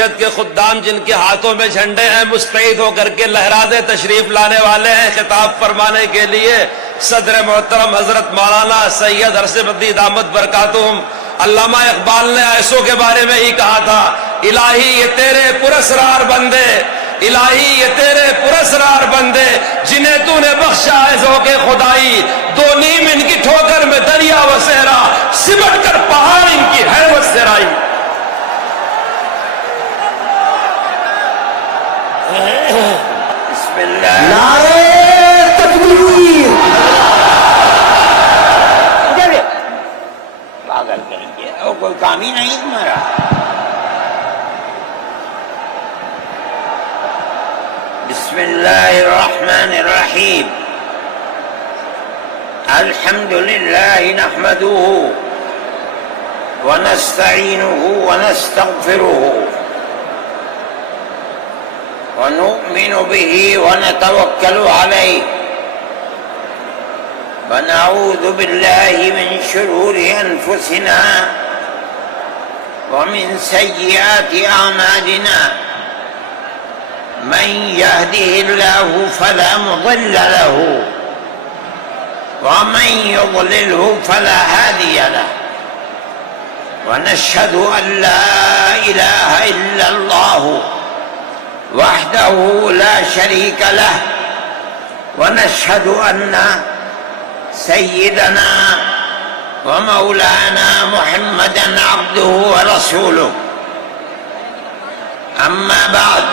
جمعیت کے خدام جن کے ہاتھوں میں جھنڈے ہیں مستعد ہو کر کے لہرادے تشریف لانے والے ہیں خطاب فرمانے کے لیے صدر محترم حضرت مولانا سید ارشد مدی دامت برکاتہم۔ علامہ اقبال نے ایسوں کے بارے میں ہی کہا تھا، الہی یہ تیرے پراسرار بندے، الہی یہ تیرے پراسرار بندے جنہیں تو نے بخشا ہے ذوق خدائی، دو نیم ان کی ٹھوکر میں دریا و صحرا، سمٹ کر پہاڑ ان کی حیرت سے رائی۔ بسم اللہ، نعرہ تکبیر۔ پاگل کریں گے اور کوئی کام ہی نہیں تمہارا۔ بسم اللہ الرحمن الرحیم، الحمد للہ نحمده ونستعینه ونستغفره ونؤمن به ونتوکل علیہ ونعوذ باللہ من شرور انفسنا ومن سیئات اعمالنا من يهده الله فلا مضل له ومن يضلله فلا هادي له ونشهد أن لا إله إلا الله وحده لا شريك له ونشهد أن سيدنا ومولانا محمدا عبده ورسوله أما بعد،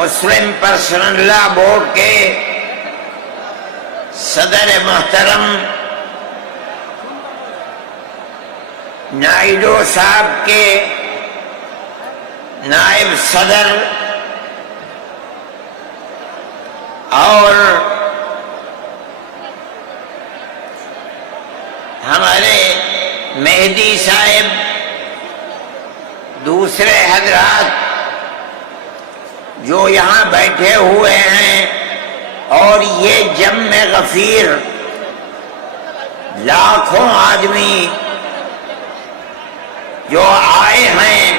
مسلم پرسنل لا بورڈ کے صدر محترم نائیڈو صاحب کے نائب صدر اور ہمارے مہدی صاحب، دوسرے حضرات جو یہاں بیٹھے ہوئے ہیں، اور یہ جمع غفیر لاکھوں آدمی جو آئے ہیں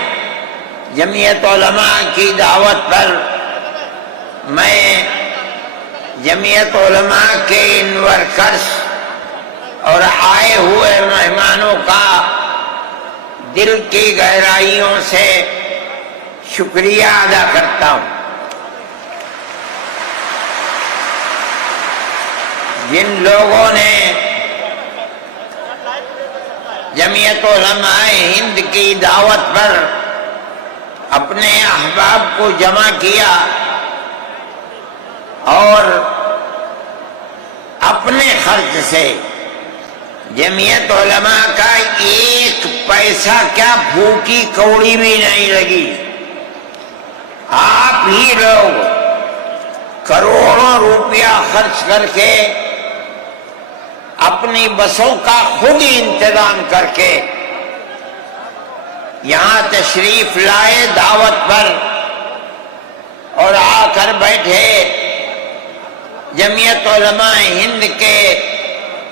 جمعیت علماء کی دعوت پر، میں جمعیت علماء کے ان ورکرز اور آئے ہوئے مہمانوں کا دل کی گہرائیوں سے شکریہ ادا کرتا ہوں۔ جن لوگوں نے جمعیت علماء ہند کی دعوت پر اپنے احباب کو جمع کیا اور اپنے خرچ سے جمعیت علماء کا ایک پیسہ کیا پھوکی کوڑی بھی نہیں لگی، آپ ہی لوگ کروڑوں روپیہ خرچ کر کے اپنی بسوں کا خود ہی انتظام کر کے یہاں تشریف لائے دعوت پر اور آ کر بیٹھے۔ جمعیت علماء ہند کے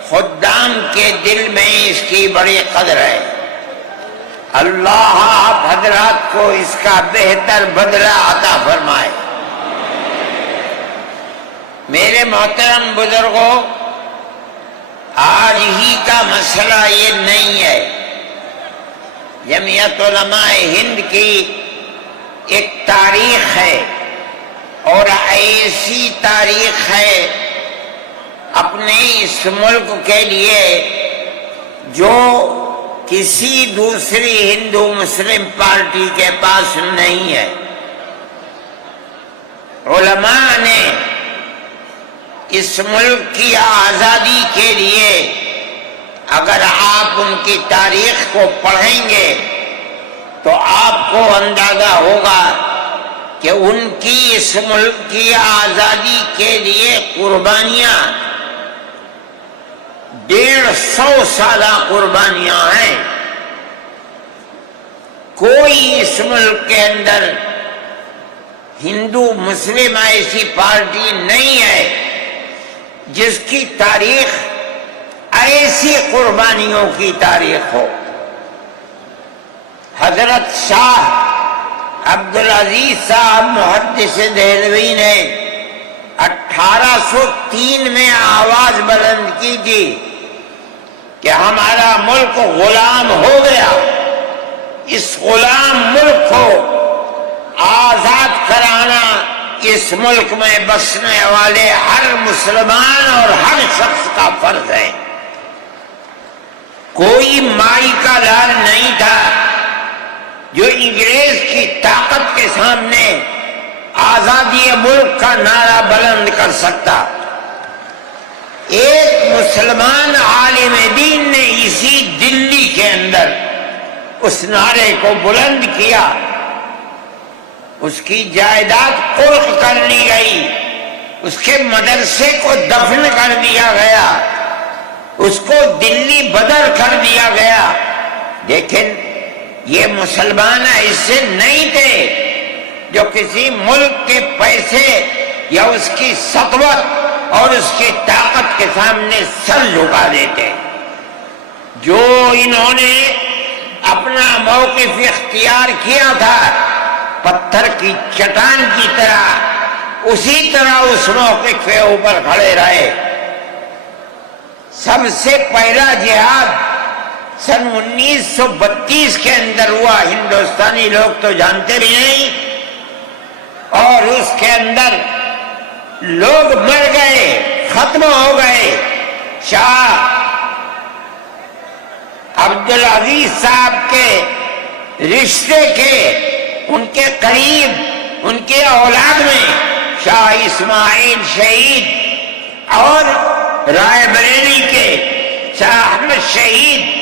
خدام کے دل میں اس کی بڑی قدر ہے۔ اللہ آپ حضرات کو اس کا بہتر بدلہ عطا فرمائے۔ میرے محترم بزرگوں، آج ہی کا مسئلہ یہ نہیں ہے۔ جمعیت علماء ہند کی ایک تاریخ ہے، اور ایسی تاریخ ہے اپنے اس ملک کے لیے جو کسی دوسری ہندو مسلم پارٹی کے پاس نہیں ہے۔ علماء نے اس ملک کی آزادی کے لیے، اگر آپ ان کی تاریخ کو پڑھیں گے تو آپ کو اندازہ ہوگا کہ ان کی اس ملک کی آزادی کے لیے قربانیاں 150 سالہ قربانیاں ہیں۔ کوئی اس ملک کے اندر ہندو مسلم ایسی پارٹی نہیں ہے جس کی تاریخ ایسی قربانیوں کی تاریخ ہو۔ حضرت شاہ عبدالعزیز صاحب محدث دہلوی نے 1803 میں آواز بلند کی تھی کہ ہمارا ملک غلام ہو گیا، اس غلام ملک کو آزاد کرانا اس ملک میں بسنے والے ہر مسلمان اور ہر شخص کا فرض ہے۔ کوئی مائی کا لال نہیں تھا جو انگریز کی طاقت کے سامنے آزادی ملک کا نعرہ بلند کر سکتا۔ ایک مسلمان عالم دین نے اسی دلی کے اندر اس نعرے کو بلند کیا، اس کی جائیداد قلق کر لی گئی، اس کے مدرسے کو دفن کر دیا گیا، اس کو دلی بدر کر دیا گیا، لیکن یہ مسلمان ایسے نہیں تھے جو کسی ملک کے پیسے یا اس کی سطوت اور اس کی طاقت کے سامنے سر جھکا دیتے۔ جو انہوں نے اپنا موقف اختیار کیا تھا پتھر کی چٹان کی طرح، اسی طرح اس موقف کے اوپر کھڑے رہے۔ سب سے پہلا جہاد سن 1932 کے اندر ہوا، ہندوستانی لوگ تو جانتے بھی نہیں، اور اس کے اندر لوگ مر گئے، ختم ہو گئے۔ شاہ عبدالعزیز صاحب کے رشتے کے، ان کے قریب، ان کے اولاد میں شاہ اسماعیل شہید اور رائے بریلی کے شاہ احمد شہید،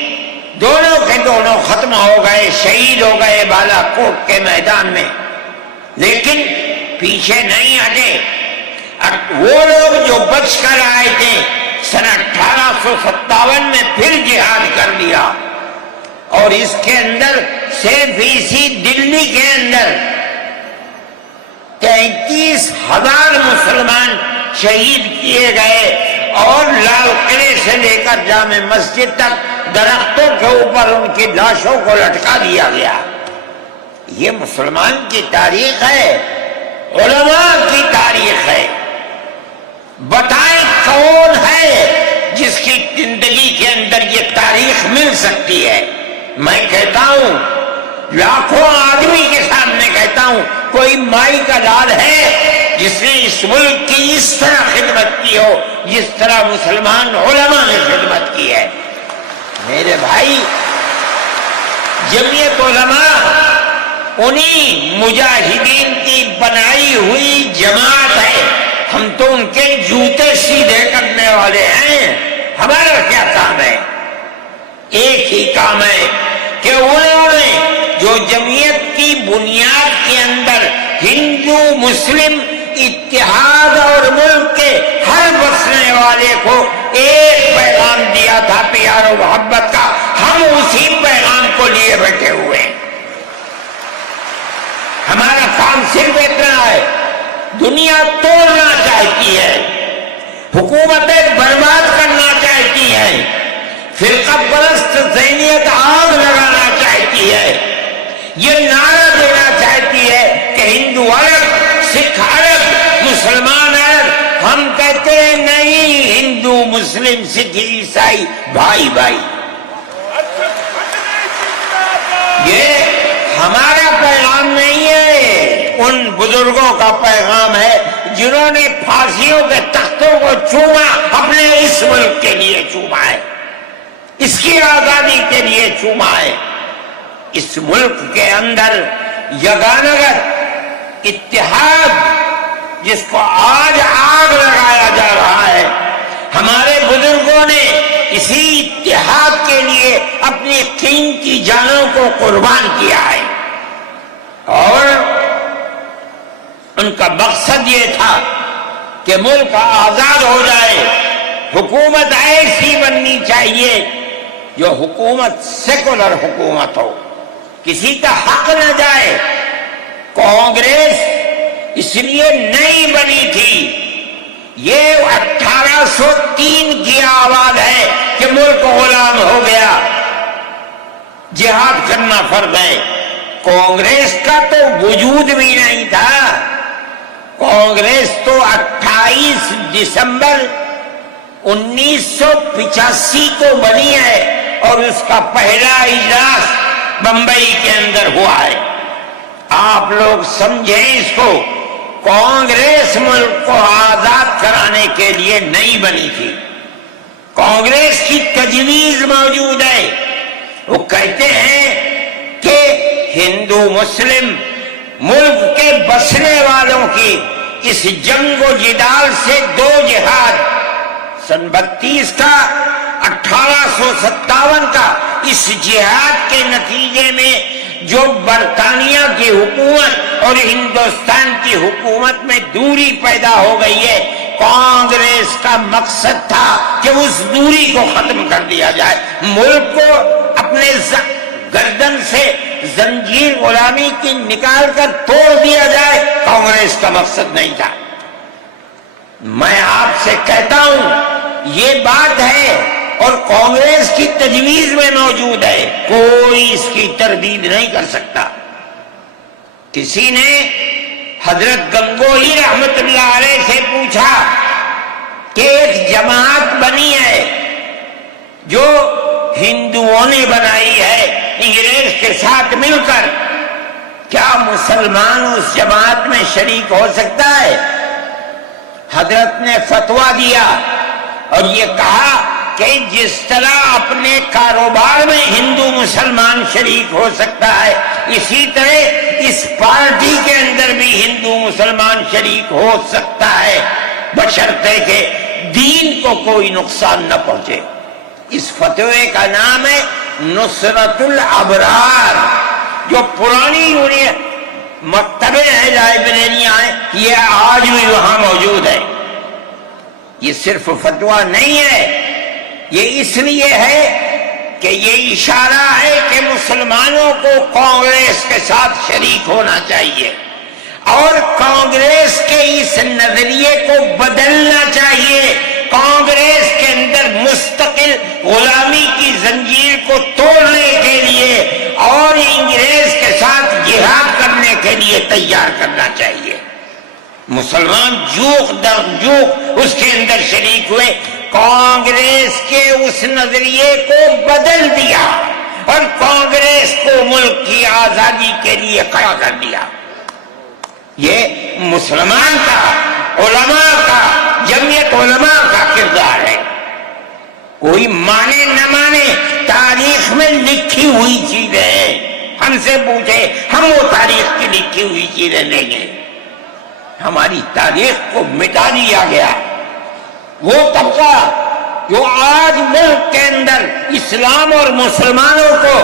دونوں کے دونوں ختم ہو گئے، شہید ہو گئے بالا کوٹ کے میدان میں، لیکن پیچھے نہیں ہٹے۔ وہ لوگ جو بچ کر آئے تھے سن 1857 میں پھر جہاد کر دیا، اور اس کے اندر صرف اسی دلی کے اندر 33,000 مسلمان شہید کیے گئے، اور لال قلعے سے لے کر جامع مسجد تک درختوں کے اوپر ان کی لاشوں کو لٹکا دیا گیا۔ یہ مسلمان کی تاریخ ہے، علماء کی تاریخ ہے۔ بتائیں کون ہے جس کی زندگی کے اندر یہ تاریخ مل سکتی ہے؟ میں کہتا ہوں، لاکھوں آدمی کے سامنے کہتا ہوں، کوئی مائی کا لال ہے جس نے اس ملک کی اس طرح خدمت کی ہو جس طرح مسلمان علماء نے خدمت کی ہے؟ میرے بھائی، جمعیت علماء انہی مجاہدین کی بنائی ہوئی جماعت ہے، ہم تو ان کے جوتے سیدھے کرنے والے ہیں۔ ہمارا کیا کام ہے؟ ایک ہی کام ہے کہ انہوں نے جو جمعیت کی بنیاد کے اندر ہندو مسلم اتحاد اور ملک کے ہر بسنے والے کو ایک پیغام دیا تھا پیار و محبت کا، ہم اسی پیغام کو لیے بیٹھے ہوئے ہیں۔ ہمارا کام صرف اتنا ہے، دنیا توڑنا چاہتی ہے، حکومتیں برباد کرنا چاہتی ہے، فرقہ پرست ذہنیت آگ لگانا چاہتی ہے، یہ نعرہ دینا چاہتی ہے کہ ہندو الگ، سکھ الگ، مسلمان الگ۔ ہم کہتے ہیں نہیں، ہندو مسلم سکھ عیسائی بھائی بھائی۔ یہ ہمارا پیغام نہیں ہے، ان بزرگوں کا پیغام ہے جنہوں نے پھانسیوں کے تختوں کو چوما، اپنے اس ملک کے لیے چوما ہے، اس کی آزادی کے لیے چوما ہے۔ اس ملک کے اندر یگانگت اتحاد جس کو آج آگ لگایا جا رہا ہے، ہمارے بزرگوں نے اسی اتحاد کے لیے اپنی قیمتی جانوں کو قربان کیا ہے، اور ان کا مقصد یہ تھا کہ ملک آزاد ہو جائے، حکومت ایسی بننی چاہیے جو حکومت سیکولر حکومت ہو، کسی کا حق نہ جائے۔ کانگریس اس لیے نہیں بنی تھی، یہ 1803 کی آواز ہے کہ ملک غلام ہو گیا۔ جہاد کرنا فرض ہے۔ کانگریس کا تو وجود بھی نہیں تھا، کانگریس تو 28 دسمبر 1985 کو بنی ہے اور اس کا پہلا اجلاس بمبئی کے اندر ہوا ہے۔ آپ لوگ سمجھیں اس کو، کانگریس ملک کو آزاد کرانے کے لیے نہیں بنی تھی، کانگریس کی تجویز موجود ہے۔ وہ کہتے ہیں کہ ہندو مسلم ملک کے بسنے والوں کی اس جنگ و جدال سے دو جہاد، سن 32 کا 1857 کا، اس جہاد کے نتیجے میں جو برطانیہ کی حکومت اور ہندوستان کی حکومت میں دوری پیدا ہو گئی ہے، کانگریس کا مقصد تھا کہ اس دوری کو ختم کر دیا جائے، ملک کو اپنے گردن سے زنجیر غلامی کی نکال کر توڑ دیا جائے، کانگریس کا مقصد نہیں تھا۔ میں آپ سے کہتا ہوں یہ بات ہے اور کانگریس کی تجویز میں موجود ہے، کوئی اس کی تردید نہیں کر سکتا۔ کسی نے حضرت گنگوہی رحمت اللہ علیہ سے پوچھا کہ ایک جماعت بنی ہے جو ہندوؤں نے بنائی ہے انگریز کے ساتھ مل کر، کیا مسلمان اس جماعت میں شریک ہو سکتا ہے؟ حضرت نے فتویٰ دیا اور یہ کہا کہ جس طرح اپنے کاروبار میں ہندو مسلمان شریک ہو سکتا ہے، اسی طرح اس پارٹی کے اندر بھی ہندو مسلمان شریک ہو سکتا ہے، بشرطے کہ دین کو کوئی نقصان نہ پہنچے۔ اس فتوے کا نام ہے نصرت الابرار، جو پرانی یونین مکتبیں ہیں، لائبریریاں ہیں، یہ آج بھی وہاں موجود ہے۔ یہ صرف فتویٰ نہیں ہے، یہ اس لیے ہے کہ یہ اشارہ ہے کہ مسلمانوں کو کانگریس کے ساتھ شریک ہونا چاہیے اور کانگریس کے اس نظریے کو بدلنا چاہیے، کانگریس کے اندر مستقل غلامی کی زنجیر کو توڑنے کے لیے اور انگریز کے ساتھ جہاد کرنے کے لیے تیار کرنا چاہیے۔ مسلمان جوق در جوق اس کے اندر شریک ہوئے، کانگریس کے اس نظریے کو بدل دیا اور کانگریس کو ملک کی آزادی کے لیے کھڑا کر دیا۔ یہ مسلمان کا، علماء کا، جمعیت علماء کا کردار ہے۔ کوئی مانے نہ مانے، تاریخ میں لکھی ہوئی چیزیں ہیں، ہم سے پوچھے ہم وہ تاریخ کی لکھی ہوئی چیزیں لیں گے۔ ہماری تاریخ کو مٹا دیا گیا، وہ طبقہ جو آج ملک کے اندر اسلام اور مسلمانوں کو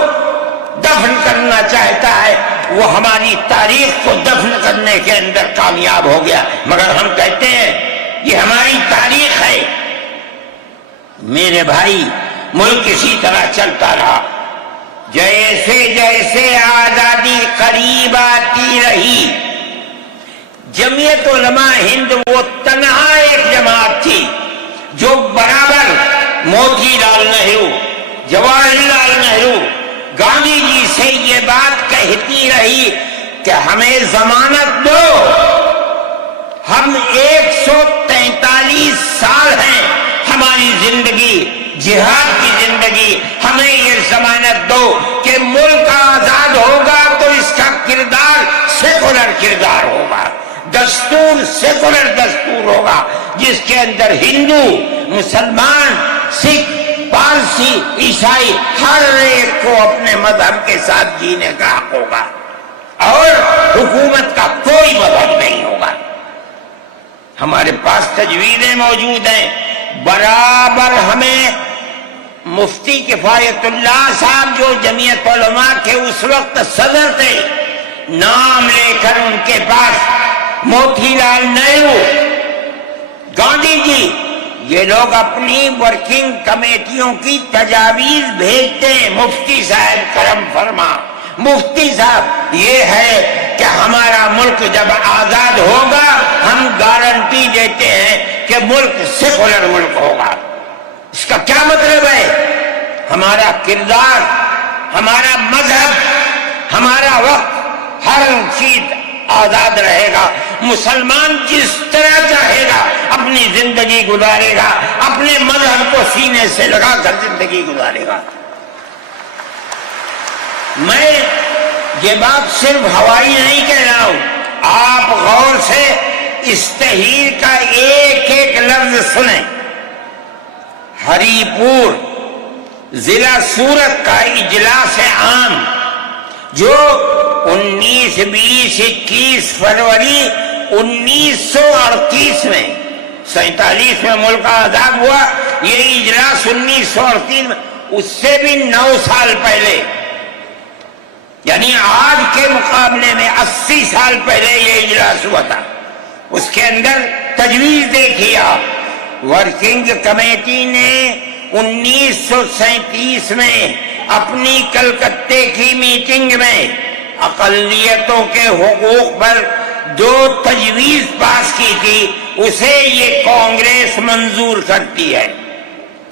دفن کرنا چاہتا ہے، وہ ہماری تاریخ کو دفن کرنے کے اندر کامیاب ہو گیا، مگر ہم کہتے ہیں یہ ہماری تاریخ ہے۔ میرے بھائی، ملک اسی طرح چلتا رہا، جیسے جیسے آزادی قریب آتی رہی، جمعیت علماء ہند وہ تنہا ایک جماعت تھی جو برابر موتی لال نہرو، جواہر لال نہرو، گاندھی جی سے یہ بات کہتی رہی کہ ہمیں ضمانت دو، ہم 143 سال ہیں، ہماری زندگی جہاد کی زندگی، ہمیں یہ ضمانت دو کہ ملک آزاد ہوگا تو اس کا کردار سیکولر کردار ہوگا، دستور سیکولر دستور ہوگا، جس کے اندر ہندو، مسلمان، سکھ، پارسی، عیسائی ہر ایک کو اپنے مذہب کے ساتھ جینے کا حق ہوگا اور حکومت کا کوئی مذہب نہیں ہوگا۔ ہمارے پاس تجویزیں موجود ہیں، برابر ہمیں مفتی کفایت اللہ صاحب جو جمعیت علماء کے اس وقت صدر تھے، نام لے کر ان کے پاس موتی لال نہرو، گاندھی جی، یہ لوگ اپنی ورکنگ کمیٹیوں کی تجاویز بھیجتے ہیں، مفتی صاحب کرم فرما، مفتی صاحب یہ ہے کہ ہمارا ملک جب آزاد ہوگا ہم گارنٹی دیتے ہیں کہ ملک سیکولر ملک ہوگا۔ اس کا کیا مطلب ہے؟ ہمارا کردار ہمارا مذہب، ہمارا وقت، ہر چیز آزاد رہے گا. مسلمان جس طرح چاہے گا اپنی زندگی گزارے گا، اپنے مذہب کو سینے سے لگا کر زندگی گزارے گا. میں یہ بات صرف ہوائی نہیں کہہ رہا ہوں، آپ غور سے اس تحریر کا ایک ایک لفظ سنیں. ہری پور ضلع سورت کا اجلاس عام جو 19، 20، 21 فروری 1938 میں 47 میں ملک آزاد ہوا. یہ اجلاس 1938 میں، اس سے بھی 9 سال پہلے، یعنی آج کے مقابلے میں 80 سال پہلے یہ اجلاس ہوا تھا. اس کے اندر تجویز دیکھی آپ، ورکنگ کمیٹی نے 1937 میں اپنی کلکتے کی میٹنگ میں اقلیتوں کے حقوق پر جو تجویز پاس کی تھی اسے یہ کانگریس منظور کرتی ہے.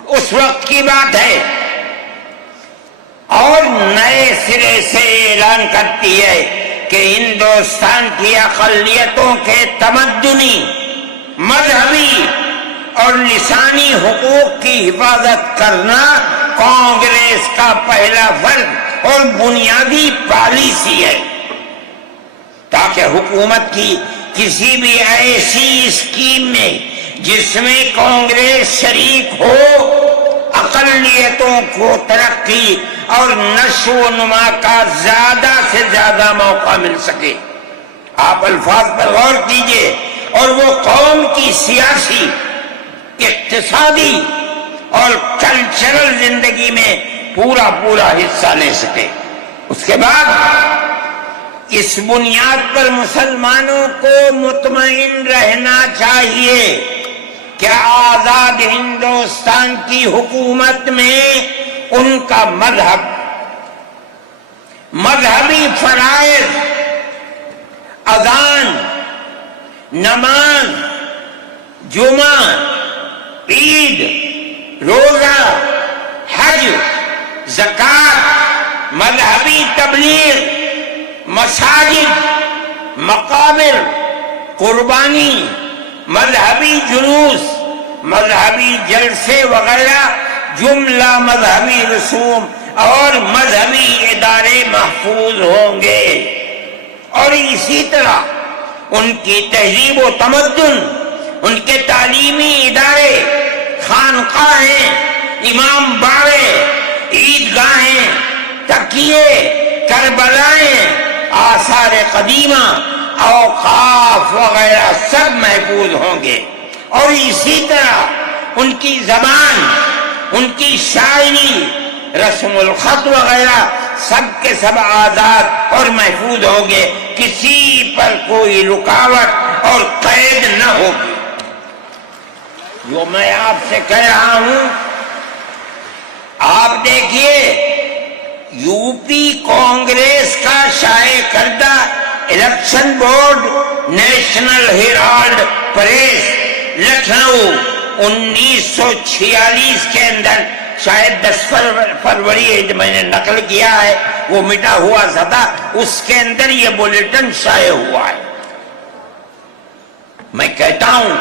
اس وقت کی بات ہے، اور نئے سرے سے اعلان کرتی ہے کہ ہندوستان کی اقلیتوں کے تمدنی، مذہبی اور لسانی حقوق کی حفاظت کرنا کانگریس کا پہلا فرض اور بنیادی پالیسی ہے، تاکہ حکومت کی کسی بھی ایسی اسکیم میں جس میں کانگریس شریک ہو، اقلیتوں کو ترقی اور نشو و نما کا زیادہ سے زیادہ موقع مل سکے. آپ الفاظ پر غور کیجئے، اور وہ قوم کی سیاسی، اقتصادی اور کلچرل زندگی میں پورا حصہ لے سکے. اس کے بعد اس بنیاد پر مسلمانوں کو مطمئن رہنا چاہیے کہ آزاد ہندوستان کی حکومت میں ان کا مذہبی فرائض، اذان، نماز، جمعہ، عید، روزہ، حج، زکوٰۃ، مذہبی تبلیغ، مساجد، مقابر، قربانی، مذہبی جلوس، مذہبی جلسے وغیرہ جملہ مذہبی رسوم اور مذہبی ادارے محفوظ ہوں گے. اور اسی طرح ان کی تہذیب و تمدن، ان کے تعلیمی ادارے، خانقاہیں، امام باڑے، عیدگاہیں، تکیے، کربلائیں، آثار قدیمہ، اوقاف وغیرہ سب محفوظ ہوں گے. اور اسی طرح ان کی زبان، ان کی شاعری، رسم الخط وغیرہ سب کے سب آزاد اور محفوظ ہوں گے، کسی پر کوئی رکاوٹ اور قید نہ ہوگی. جو میں آپ سے کہہ رہا ہوں، آپ دیکھیے یو پی کانگریس کا شائع کردہ election board National Herald Press Lucknow 1946 کے اندر، شاید 10 فروری میں نے نقل کیا ہے، وہ مٹا ہوا تھا، اس کے اندر یہ بلیٹن شائع ہوا ہے. میں کہتا ہوں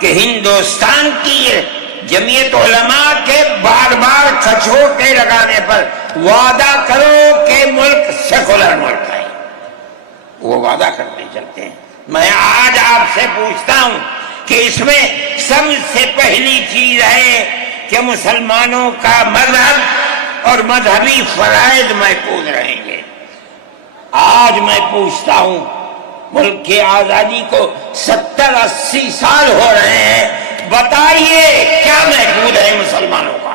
کہ ہندوستان کی جمعیت علماء کے بار بار کھچوٹے لگانے پر وعدہ کرو کہ ملک سیکولر ملک ہے، وہ وعدہ کرتے چلتے ہیں. میں آج آپ سے پوچھتا ہوں کہ اس میں سب سے پہلی چیز ہے کہ مسلمانوں کا مذہب اور مذہبی فرائض محفوظ رہیں گے. آج میں پوچھتا ہوں، ملک کی آزادی کو 70-80 سال ہو رہے ہیں، بتائیے کیا محفوظ ہے مسلمانوں کا؟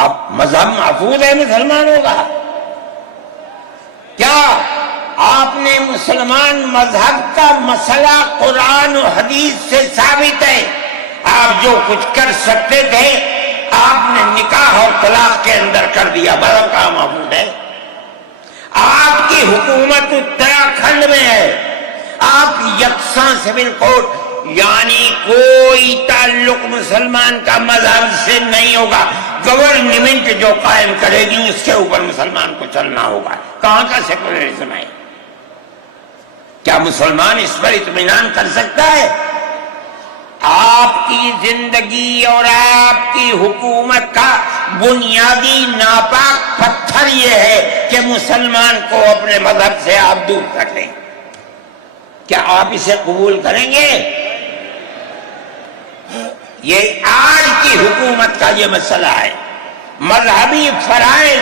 آپ مذہب محفوظ ہے مسلمانوں کا؟ کیا آپ نے مسلمان مذہب کا مسئلہ قرآن و حدیث سے ثابت ہے؟ آپ جو کچھ کر سکتے تھے آپ نے نکاح اور طلاق کے اندر کر دیا، مذہب کا محفوظ ہے؟ آپ کی حکومت اتراکھنڈ میں ہے، آپ یکساں سول کوڈ یعنی کوئی تعلق مسلمان کا مذہب سے نہیں ہوگا. گورنمنٹ جو قائم کرے گی اس کے اوپر مسلمان کو چلنا ہوگا. کہاں کا سیکولرزم ہے؟ کیا مسلمان اس پر اطمینان کر سکتا ہے؟ آپ کی زندگی اور آپ کی حکومت کا بنیادی ناپاک پتھر یہ ہے کہ مسلمان کو اپنے مذہب سے آپ دور کر لیں. کیا آپ اسے قبول کریں گے؟ یہ آج کی حکومت کا یہ مسئلہ ہے. مذہبی فرائض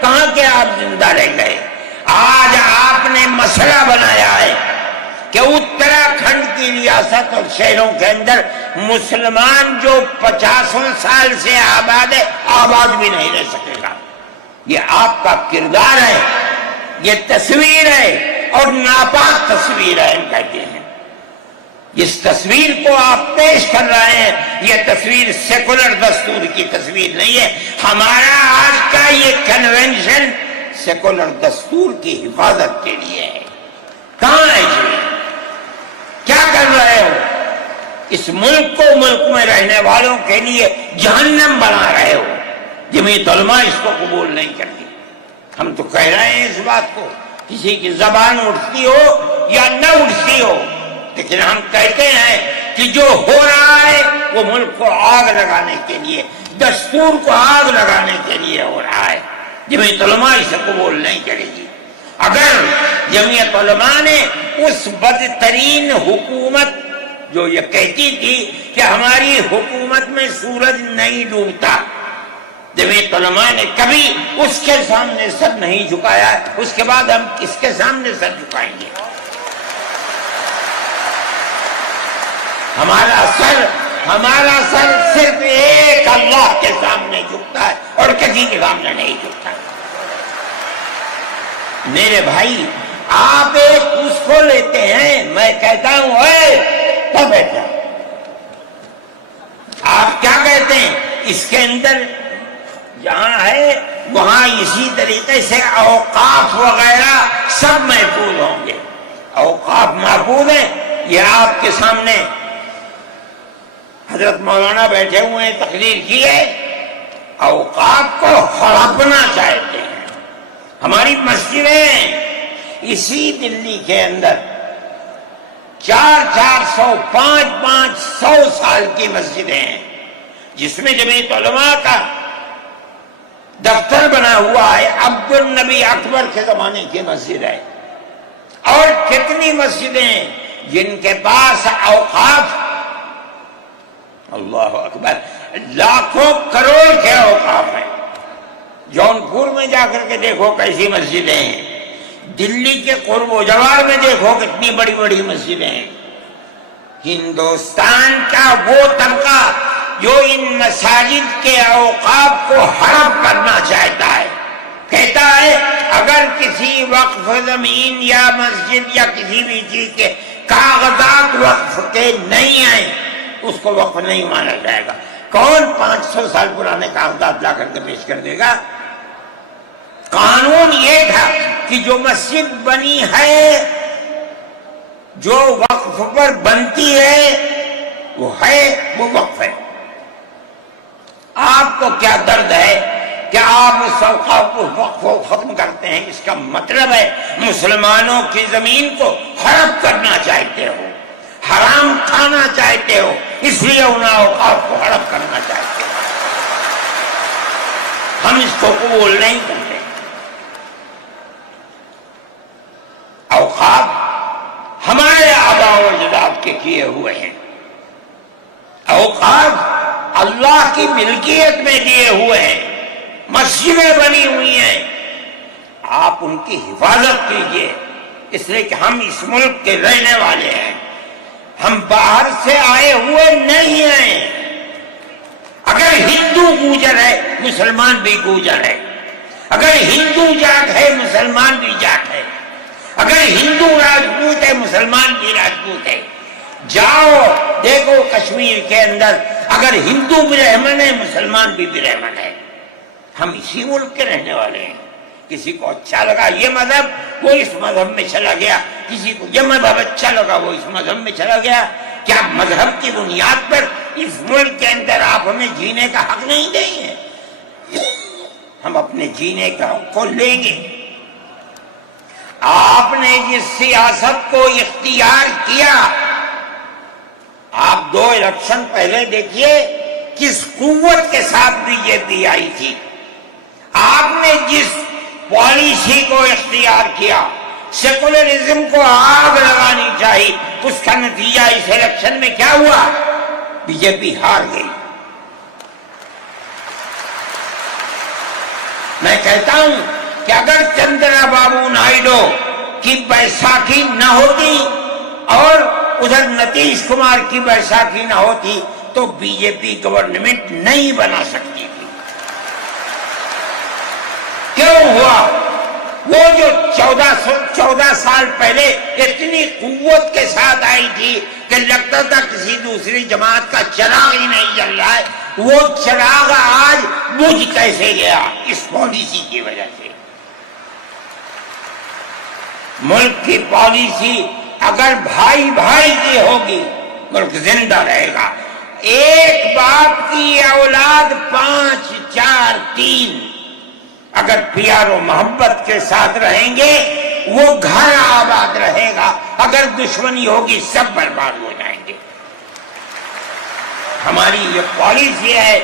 کہاں کے آپ زندہ رہ گئے؟ آج آپ نے مسئلہ بنایا ہے کہ اتراکھنڈ کی ریاست اور شہروں کے اندر مسلمان جو 50 سال سے آباد ہے آباد بھی نہیں رہ سکے گا. یہ آپ کا کردار ہے، یہ تصویر ہے اور ناپاک تصویر ہے. ہم کہتے ہیں اس تصویر کو آپ پیش کر رہے ہیں، یہ تصویر سیکولر دستور کی تصویر نہیں ہے. ہمارا آج کا یہ کنونشن سیکولر دستور کی حفاظت کے لیے ہے. کہاں ہے جی؟ کیا کر رہے ہو؟ اس ملک کو، ملک میں رہنے والوں کے لیے جہنم بنا رہے ہو. جمعیت علماء اس کو قبول نہیں کرتی. ہم تو کہہ رہے ہیں اس بات کو، کسی کی زبان اٹھتی ہو یا نہ اٹھتی ہو، لیکن ہم کہتے ہیں کہ جو ہو رہا ہے وہ ملک کو آگ لگانے کے لیے، دستور کو آگ لگانے کے لیے ہو رہا ہے. جمعیت علماء اسے قبول نہیں کرے گی. اگر جمعیت علماء نے اس بدترین حکومت جو یہ کہتی تھی کہ ہماری حکومت میں سورج نہیں ڈوبتا، جمعیت علماء نے کبھی اس کے سامنے سر نہیں جھکایا، اس کے بعد ہم کس کے سامنے سر جھکائیں گے؟ ہمارا سر صرف ایک اللہ کے سامنے جھکتا ہے اور کسی کے سامنے نہیں جھکتا. میرے بھائی، آپ ایک اس کو لیتے ہیں، میں کہتا ہوں اے تو بیٹا، آپ کیا کہتے ہیں؟ اس کے اندر جہاں ہے وہاں اسی طریقے سے اوقاف وغیرہ سب محفوظ ہوں گے. اوقاف محفوظ ہیں. یہ آپ کے سامنے حضرت مولانا بیٹھے ہوئے ہیں، تقریر کی ہے. اوقاف کو ہڑپنا چاہتے ہیں. ہماری مسجدیں اسی دلی کے اندر 400 500 سال کی مسجدیں ہیں، جس میں جمعیت علماء کا دفتر بنا ہوا ہے. عبد النبی اکبر کے زمانے کی مسجد ہے. اور کتنی مسجدیں جن کے پاس اوقاف، اللہ اکبر، لاکھوں کروڑ کے اوقاف ہیں. جونپور میں جا کر کے دیکھو کیسی مسجدیں ہیں. دلی کے قرب و جوار میں دیکھو کتنی بڑی بڑی مسجدیں ہیں. ہندوستان کا وہ طبقہ جو ان مساجد کے اوقاف کو ہڑپ کرنا چاہتا ہے، کہتا ہے اگر کسی وقف زمین یا مسجد یا کسی بھی چیز کے کاغذات وقف کے نہیں آئے اس کو وقف نہیں مانا جائے گا. کون 500 سال پرانے کاغذات لا کر کے پیش کر دے گا؟ قانون یہ تھا کہ جو مسجد بنی ہے، جو وقف پر بنتی ہے وہ وقف ہے. آپ کو کیا درد ہے کہ آپ اس اوقاف کو وقف کو ختم کرتے ہیں؟ اس کا مطلب ہے مسلمانوں کی زمین کو ہڑپ کرنا چاہتے ہو، حرام کھانا چاہتے ہو، اس لیے ان اوقاف کو ہڑپ کرنا چاہتے ہو. ہم اس کو قبول نہیں کرتے. اوقاف ہمارے آباء و اجداد کے کیے ہوئے ہیں. اوقاف اللہ کی ملکیت میں دیے ہوئے ہیں. مسجدیں بنی ہوئی ہیں، آپ ان کی حفاظت کیجئے. اس لیے کہ ہم اس ملک کے رہنے والے ہیں، ہم باہر سے آئے ہوئے نہیں ہیں. اگر ہندو گوجر ہے مسلمان بھی گوجر ہے، اگر ہندو جاٹ ہے مسلمان بھی جاٹ ہے، اگر ہندو راجپوت ہے مسلمان بھی راجپوت ہے. جاؤ دیکھو کشمیر کے اندر اگر ہندو برہمن ہے مسلمان بھی برہمن ہے. ہم اسی ملک کے رہنے والے ہیں. کسی کو اچھا لگا یہ مذہب وہ اس مذہب میں چلا گیا، کسی کو یہ مذہب اچھا لگا وہ اس مذہب میں چلا گیا. کیا مذہب کی بنیاد پر اس ملک کے اندر آپ ہمیں جینے کا حق نہیں دیں گے؟ ہم اپنے جینے کا حق کو لیں گے۔ آپ نے جس سیاست کو اختیار کیا، آپ 2 الیکشن پہلے دیکھیے کس قوت کے ساتھ بی جے پی آئی تھی۔ آپ نے جس پالیسی کو اختیار کیا، سیکولرزم کو آگ لگانی چاہیے، اس کا نتیجہ اس الیکشن میں کیا ہوا؟ بی جے پی ہار گئی۔ میں کہتا ہوں کہ اگر چندرا بابو نائیڈو کی بیساکھی نہ ہوتی اور ادھر نتیش کمار کی بیساکھی نہ ہوتی تو بی جے پی گورنمنٹ نہیں بنا سکتی تھی۔ کیوں ہوا؟ وہ جو 14 سال پہلے اتنی قوت کے ساتھ آئی تھی کہ لگتا تھا کسی دوسری جماعت کا چراغ ہی نہیں جل رہا ہے، وہ چراغ آج بجھ کیسے گیا؟ اس پالیسی کی وجہ سے۔ ملک کی پالیسی اگر بھائی بھائی کی ہوگی، ملک زندہ رہے گا۔ ایک باپ کی اولاد 5 4 3 اگر پیار و محبت کے ساتھ رہیں گے وہ گھر آباد رہے گا، اگر دشمنی ہوگی سب برباد ہو جائیں گے۔ ہماری یہ پالیسی ہے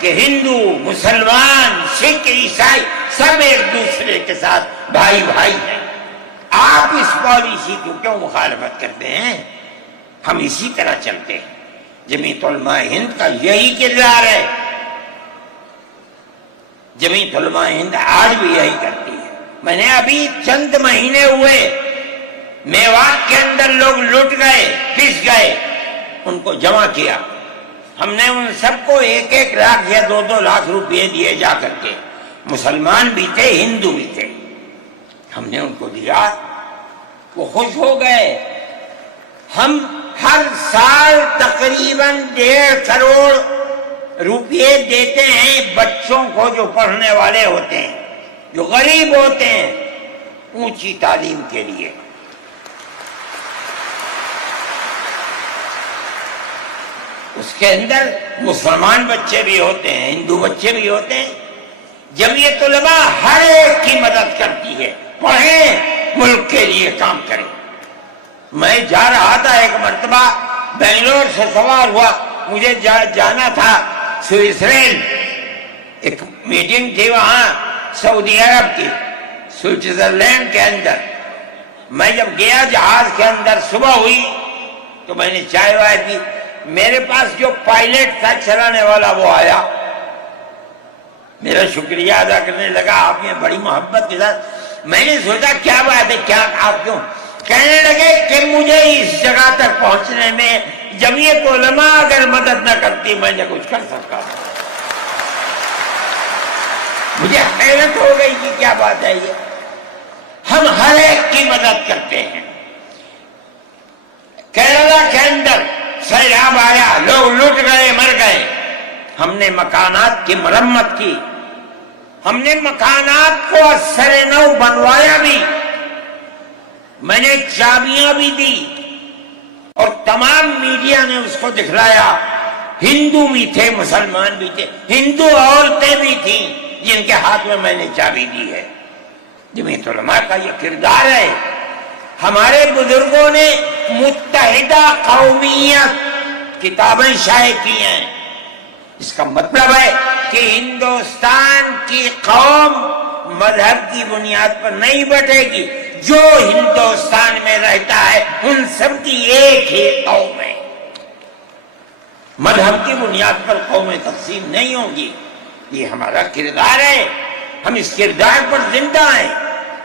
کہ ہندو، مسلمان، سکھ، عیسائی سب ایک دوسرے کے ساتھ بھائی بھائی ہیں۔ آپ اس پالیسی کو کیوں مخالفت کرتے ہیں؟ ہم اسی طرح چلتے ہیں۔ جمعیت علماء ہند کا یہی کردار ہے، جمعیت علماء ہند آج بھی یہی کرتی ہے۔ میں نے ابھی چند مہینے ہوئے میوات کے اندر لوگ لٹ گئے، پس گئے، ان کو جمع کیا۔ ہم نے ان سب کو 1 لاکھ یا 2 لاکھ روپئے دیے جا کر کے، مسلمان بھی تھے، ہندو بھی تھے، ہم نے ان کو دیا، وہ خوش ہو گئے۔ ہم ہر سال تقریباً 1.5 کروڑ روپئے دیتے ہیں بچوں کو جو پڑھنے والے ہوتے ہیں، جو غریب ہوتے ہیں، اونچی تعلیم کے لیے۔ اس کے اندر مسلمان بچے بھی ہوتے ہیں، ہندو بچے بھی ہوتے ہیں۔ جمعیت علماء ہر ایک کی مدد کرتی ہے، پڑھیں، ملک کے لیے کام کریں۔ میں جا رہا تھا ایک مرتبہ، بنگلور سے سوار ہوا، مجھے جانا تھا سوئٹزرلینڈ، ایک میٹنگ تھی وہاں سعودی عرب کی، سوئٹزرلینڈ کے اندر۔ میں جب گیا جہاز کے اندر، صبح ہوئی تو میں نے چائے وائے پی، میرے پاس جو پائلٹ تھا چلانے والا وہ آیا، میرا شکریہ ادا کرنے لگا، آپ نے بڑی محبت کے ساتھ۔ میں نے سوچا کیا بات ہے، کیا آپ کیوں؟ کہنے لگے کہ مجھے اس جگہ تک پہنچنے میں جمعیت علماء اگر مدد نہ کرتی میں نے کچھ کر سکتا تھا۔ مجھے حیرت ہو گئی کہ کیا بات ہے یہ، ہم ہر ایک کی مدد کرتے ہیں۔ کیرلا کے اندر سیلاب آیا، لوگ لٹ گئے، مر گئے، ہم نے مکانات کی مرمت کی، ہم نے مکانات کو اثر نو بنوایا بھی، میں نے چابیاں بھی دی، اور تمام میڈیا نے اس کو دکھلایا۔ ہندو بھی تھے، مسلمان بھی تھے، ہندو عورتیں بھی تھیں جن کے ہاتھ میں میں نے چابی دی ہے۔ جمعیت علماء کا یہ کردار ہے۔ ہمارے بزرگوں نے متحدہ قومیت کتابیں شائع کی ہیں، اس کا مطلب ہے کہ ہندوستان کی قوم مذہب کی بنیاد پر نہیں بٹے گی، جو ہندوستان میں رہتا ہے ان سب کی ایک ہی قوم ہے، مذہب کی بنیاد پر قومیں تقسیم نہیں ہوں گی۔ یہ ہمارا کردار ہے، ہم اس کردار پر زندہ ہیں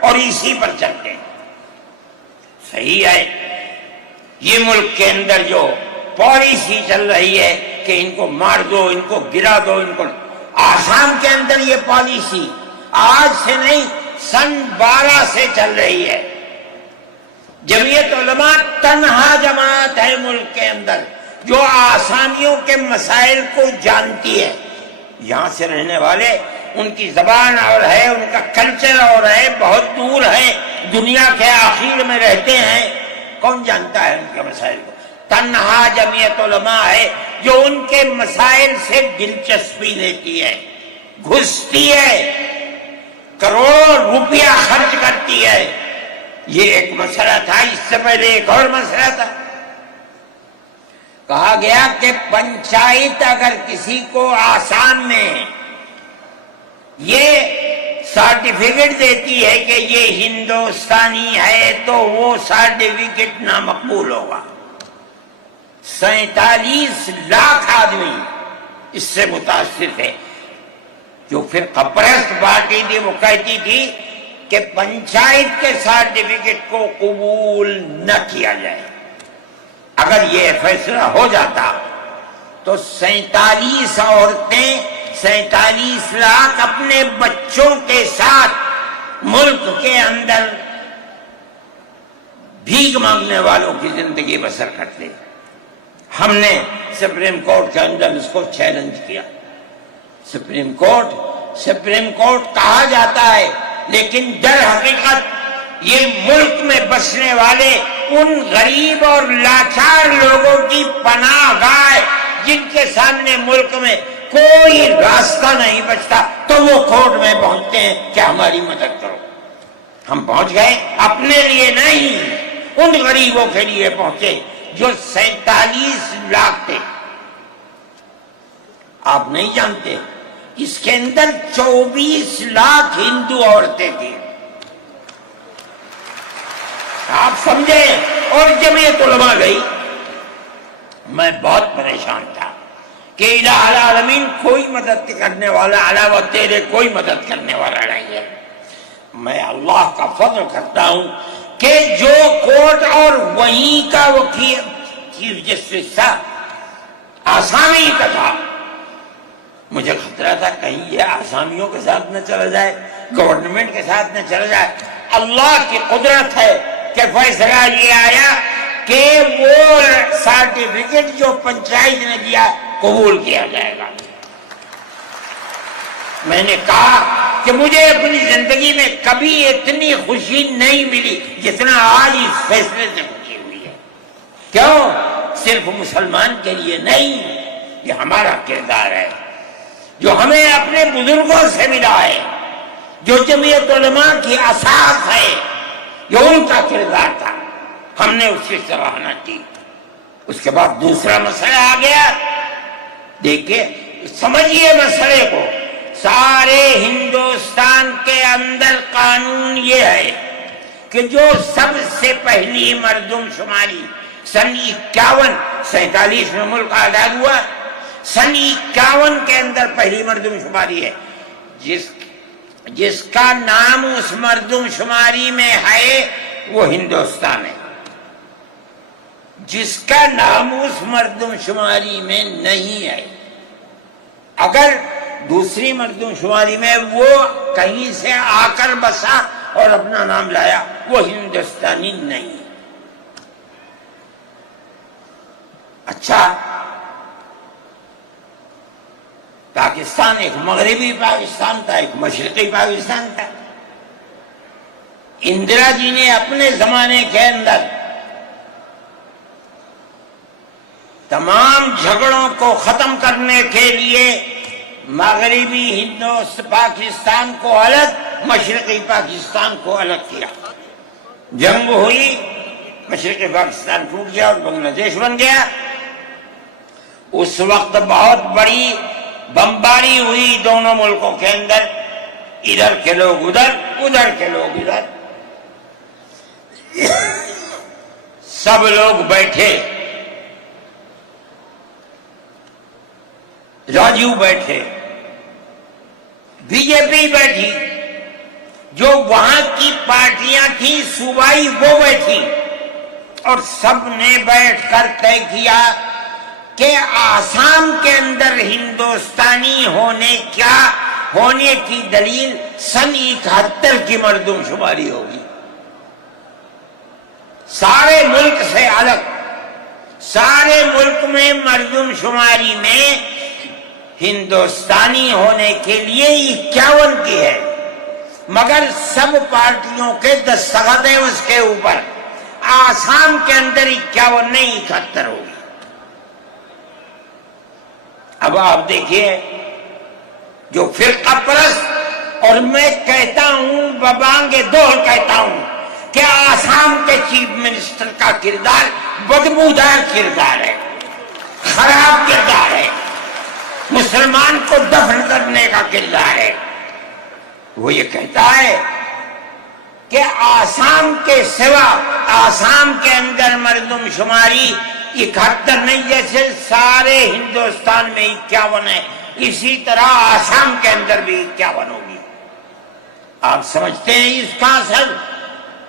اور اسی پر چلتے ہیں۔ صحیح ہے، یہ ملک کے اندر جو پالیسی چل رہی ہے کہ ان کو مار دو، ان کو گرا دو، ان کو، آسام کے اندر یہ پالیسی آج سے نہیں سن 12 سے چل رہی ہے۔ جمعیت علماء تنہا جماعت ہے ملک کے اندر جو آسامیوں کے مسائل کو جانتی ہے۔ یہاں سے رہنے والے، ان کی زبان اور ہے، ان کا کلچر اور ہے، بہت دور ہے، دنیا کے آخر میں رہتے ہیں، کون جانتا ہے ان کے مسائل کو؟ تنہا جمعیت علماء ہے جو ان کے مسائل سے دلچسپی لیتی ہے، گھستی ہے، کروڑوں روپیہ خرچ کرتی ہے۔ یہ ایک مسئلہ تھا، اس سے پہلے ایک اور مسئلہ تھا۔ کہا گیا کہ پنچایت اگر کسی کو آسام میں یہ سرٹیفکیٹ دیتی ہے کہ یہ ہندوستانی ہے تو وہ سرٹیفکیٹ نامقبول ہوگا۔ 47 لاکھ آدمی اس سے متاثر تھے۔ جو پھر کپرست پارٹی تھی وہ کہتی تھی کہ پنچایت کے سرٹیفکیٹ کو قبول نہ کیا جائے۔ اگر یہ فیصلہ ہو جاتا تو 47 عورتیں 47 لاکھ اپنے بچوں کے ساتھ ملک کے اندر بھیک مانگنے والوں کی زندگی بسر کرتے۔ ہم نے سپریم کورٹ کے اندر اس کو چیلنج کیا۔ سپریم کورٹ کہا جاتا ہے، لیکن در حقیقت یہ ملک میں بسنے والے ان غریب اور لاچار لوگوں کی پناہ گاہ جن کے سامنے ملک میں کوئی راستہ نہیں بچتا تو وہ کورٹ میں پہنچتے ہیں کہ ہماری مدد کرو۔ ہم پہنچ گئے، اپنے لیے نہیں، ان غریبوں کے لیے پہنچے جو 47 لاکھ تھے۔ آپ نہیں جانتے اس کے اندر 24 لاکھ ہندو عورتیں تھیں۔ آپ سمجھے؟ اور جمعیت علماء گئی۔ میں بہت پریشان تھا کہ الہ العالمین کوئی مدد کرنے والا علاوہ تیرے کوئی مدد کرنے والا نہیں ہے۔ میں اللہ کا فضل کرتا ہوں کہ جو کورٹ اور وہیں کا وکیل چیف جسٹس تھا آسامی کا تھا، مجھے خطرہ تھا کہیں یہ آسامیوں کے ساتھ نہ چلا جائے، گورنمنٹ کے ساتھ نہ چلا جائے۔ اللہ کی قدرت ہے کہ فیصلہ یہ آیا کہ وہ سرٹیفکیٹ جو پنچایت نے دیا قبول کیا جائے گا۔ میں نے کہا کہ مجھے اپنی زندگی میں کبھی اتنی خوشی نہیں ملی جتنا آج اس فیصلے سے خوشی ہوئی ہے۔ کیوں؟ صرف مسلمان کے لیے نہیں، یہ ہمارا کردار ہے جو ہمیں اپنے بزرگوں سے ملا ہے، جو جمعیت علماء کی اساس ہے، جو ان کا کردار تھا، ہم نے اس کی سراہنا کی۔ اس کے بعد دوسرا مسئلہ آ گیا۔ دیکھیے، سمجھیے مسئلے کو، سارے ہندوستان کے اندر قانون یہ ہے کہ جو سب سے پہلی مردم شماری سن 47 میں ملک آزاد ہوا، سن 51 کے اندر پہلی مردم شماری ہے، جس کا نام اس مردم شماری میں ہے وہ ہندوستان ہے۔ جس کا نام اس مردم شماری میں نہیں ہے، اگر دوسری مردم شماری میں وہ کہیں سے آ کر بسا اور اپنا نام لایا، وہ ہندوستانی نہیں۔ اچھا، پاکستان ایک مغربی پاکستان تھا، ایک مشرقی پاکستان تھا۔ اندرا جی نے اپنے زمانے کے اندر تمام جھگڑوں کو ختم کرنے کے لیے مغربی پاکستان کو الگ، مشرقی پاکستان کو الگ کیا۔ جنگ ہوئی، مشرقی پاکستان ٹوٹ گیا اور بنگلہ دیش بن گیا۔ اس وقت بہت بڑی بمباری ہوئی دونوں ملکوں کے اندر، ادھر کے لوگ ادھر، ادھر کے لوگ ادھر، سب لوگ بیٹھے، راجیو بیٹھے، بی جے پی بیٹھی، جو وہاں کی پارٹیاں تھیں صوبائی وہ بیٹھی، اور سب نے بیٹھ کر طے کیا کہ آسام کے اندر ہندوستانی ہونے کی دلیل سن 71 کی مردم شماری ہوگی، سارے ملک سے الگ۔ سارے ملک میں مردم شماری میں ہندوستانی ہونے کے لیے 51 کی ہے، مگر سب پارٹیوں کے دستخط ہیں اس کے اوپر۔ آسام کے اندر 51 نہیں 71 ہوگی. اب آپ دیکھیے جو فرقہ پرست، اور میں کہتا ہوں ببانگ دور کہتا ہوں کہ آسام کے چیف منسٹر کا کردار بدبودار کردار ہے، خراب کردار ہے، مسلمان کو دفن کرنے کا کردار ہے. وہ یہ کہتا ہے کہ آسام کے سوا آسام کے اندر مردم شماری 71 نہیں، جیسے سارے ہندوستان میں 51 ہے، اسی طرح آسام کے اندر بھی 51 ہوگی. آپ سمجھتے ہیں اس کا اثر؟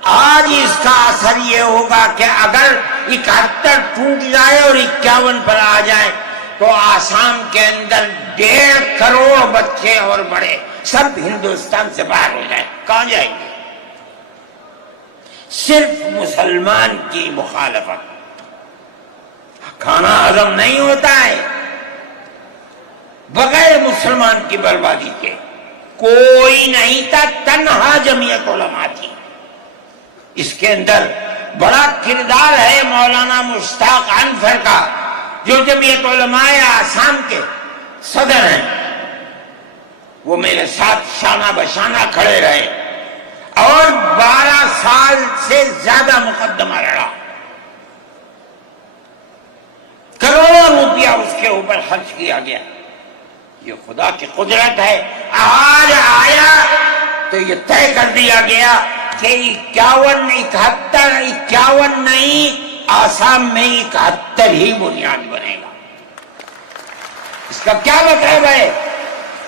آج اس کا اثر یہ ہوگا کہ اگر 71 ٹوٹ جائے اور 51 پر آ جائے تو آسام کے اندر 1.5 کروڑ بچے اور بڑے سب ہندوستان سے باہر ہو جائیں. کہاں جائیں گے؟ صرف مسلمان کی مخالفت. کھانا ہضم نہیں ہوتا ہے بغیر مسلمان کی بربادی کے. کوئی نہیں تھا، تنہا جمعیت علماء تھی. اس کے اندر بڑا کردار ہے مولانا مشتاق انصر کا، جو جمعیت علماء آسام کے صدر ہیں. وہ میرے ساتھ شانہ بشانہ کھڑے رہے اور 12 سال سے زیادہ مقدمہ لڑا. کروڑوں روپیہ اس کے اوپر خرچ کیا گیا. یہ خدا کی قدرت ہے. آج آیا تو یہ طے کر دیا گیا کہ 51 نہیں، آسام میں 71 ہی بنیاد بنے گا. اس کا کیا مطلب ہے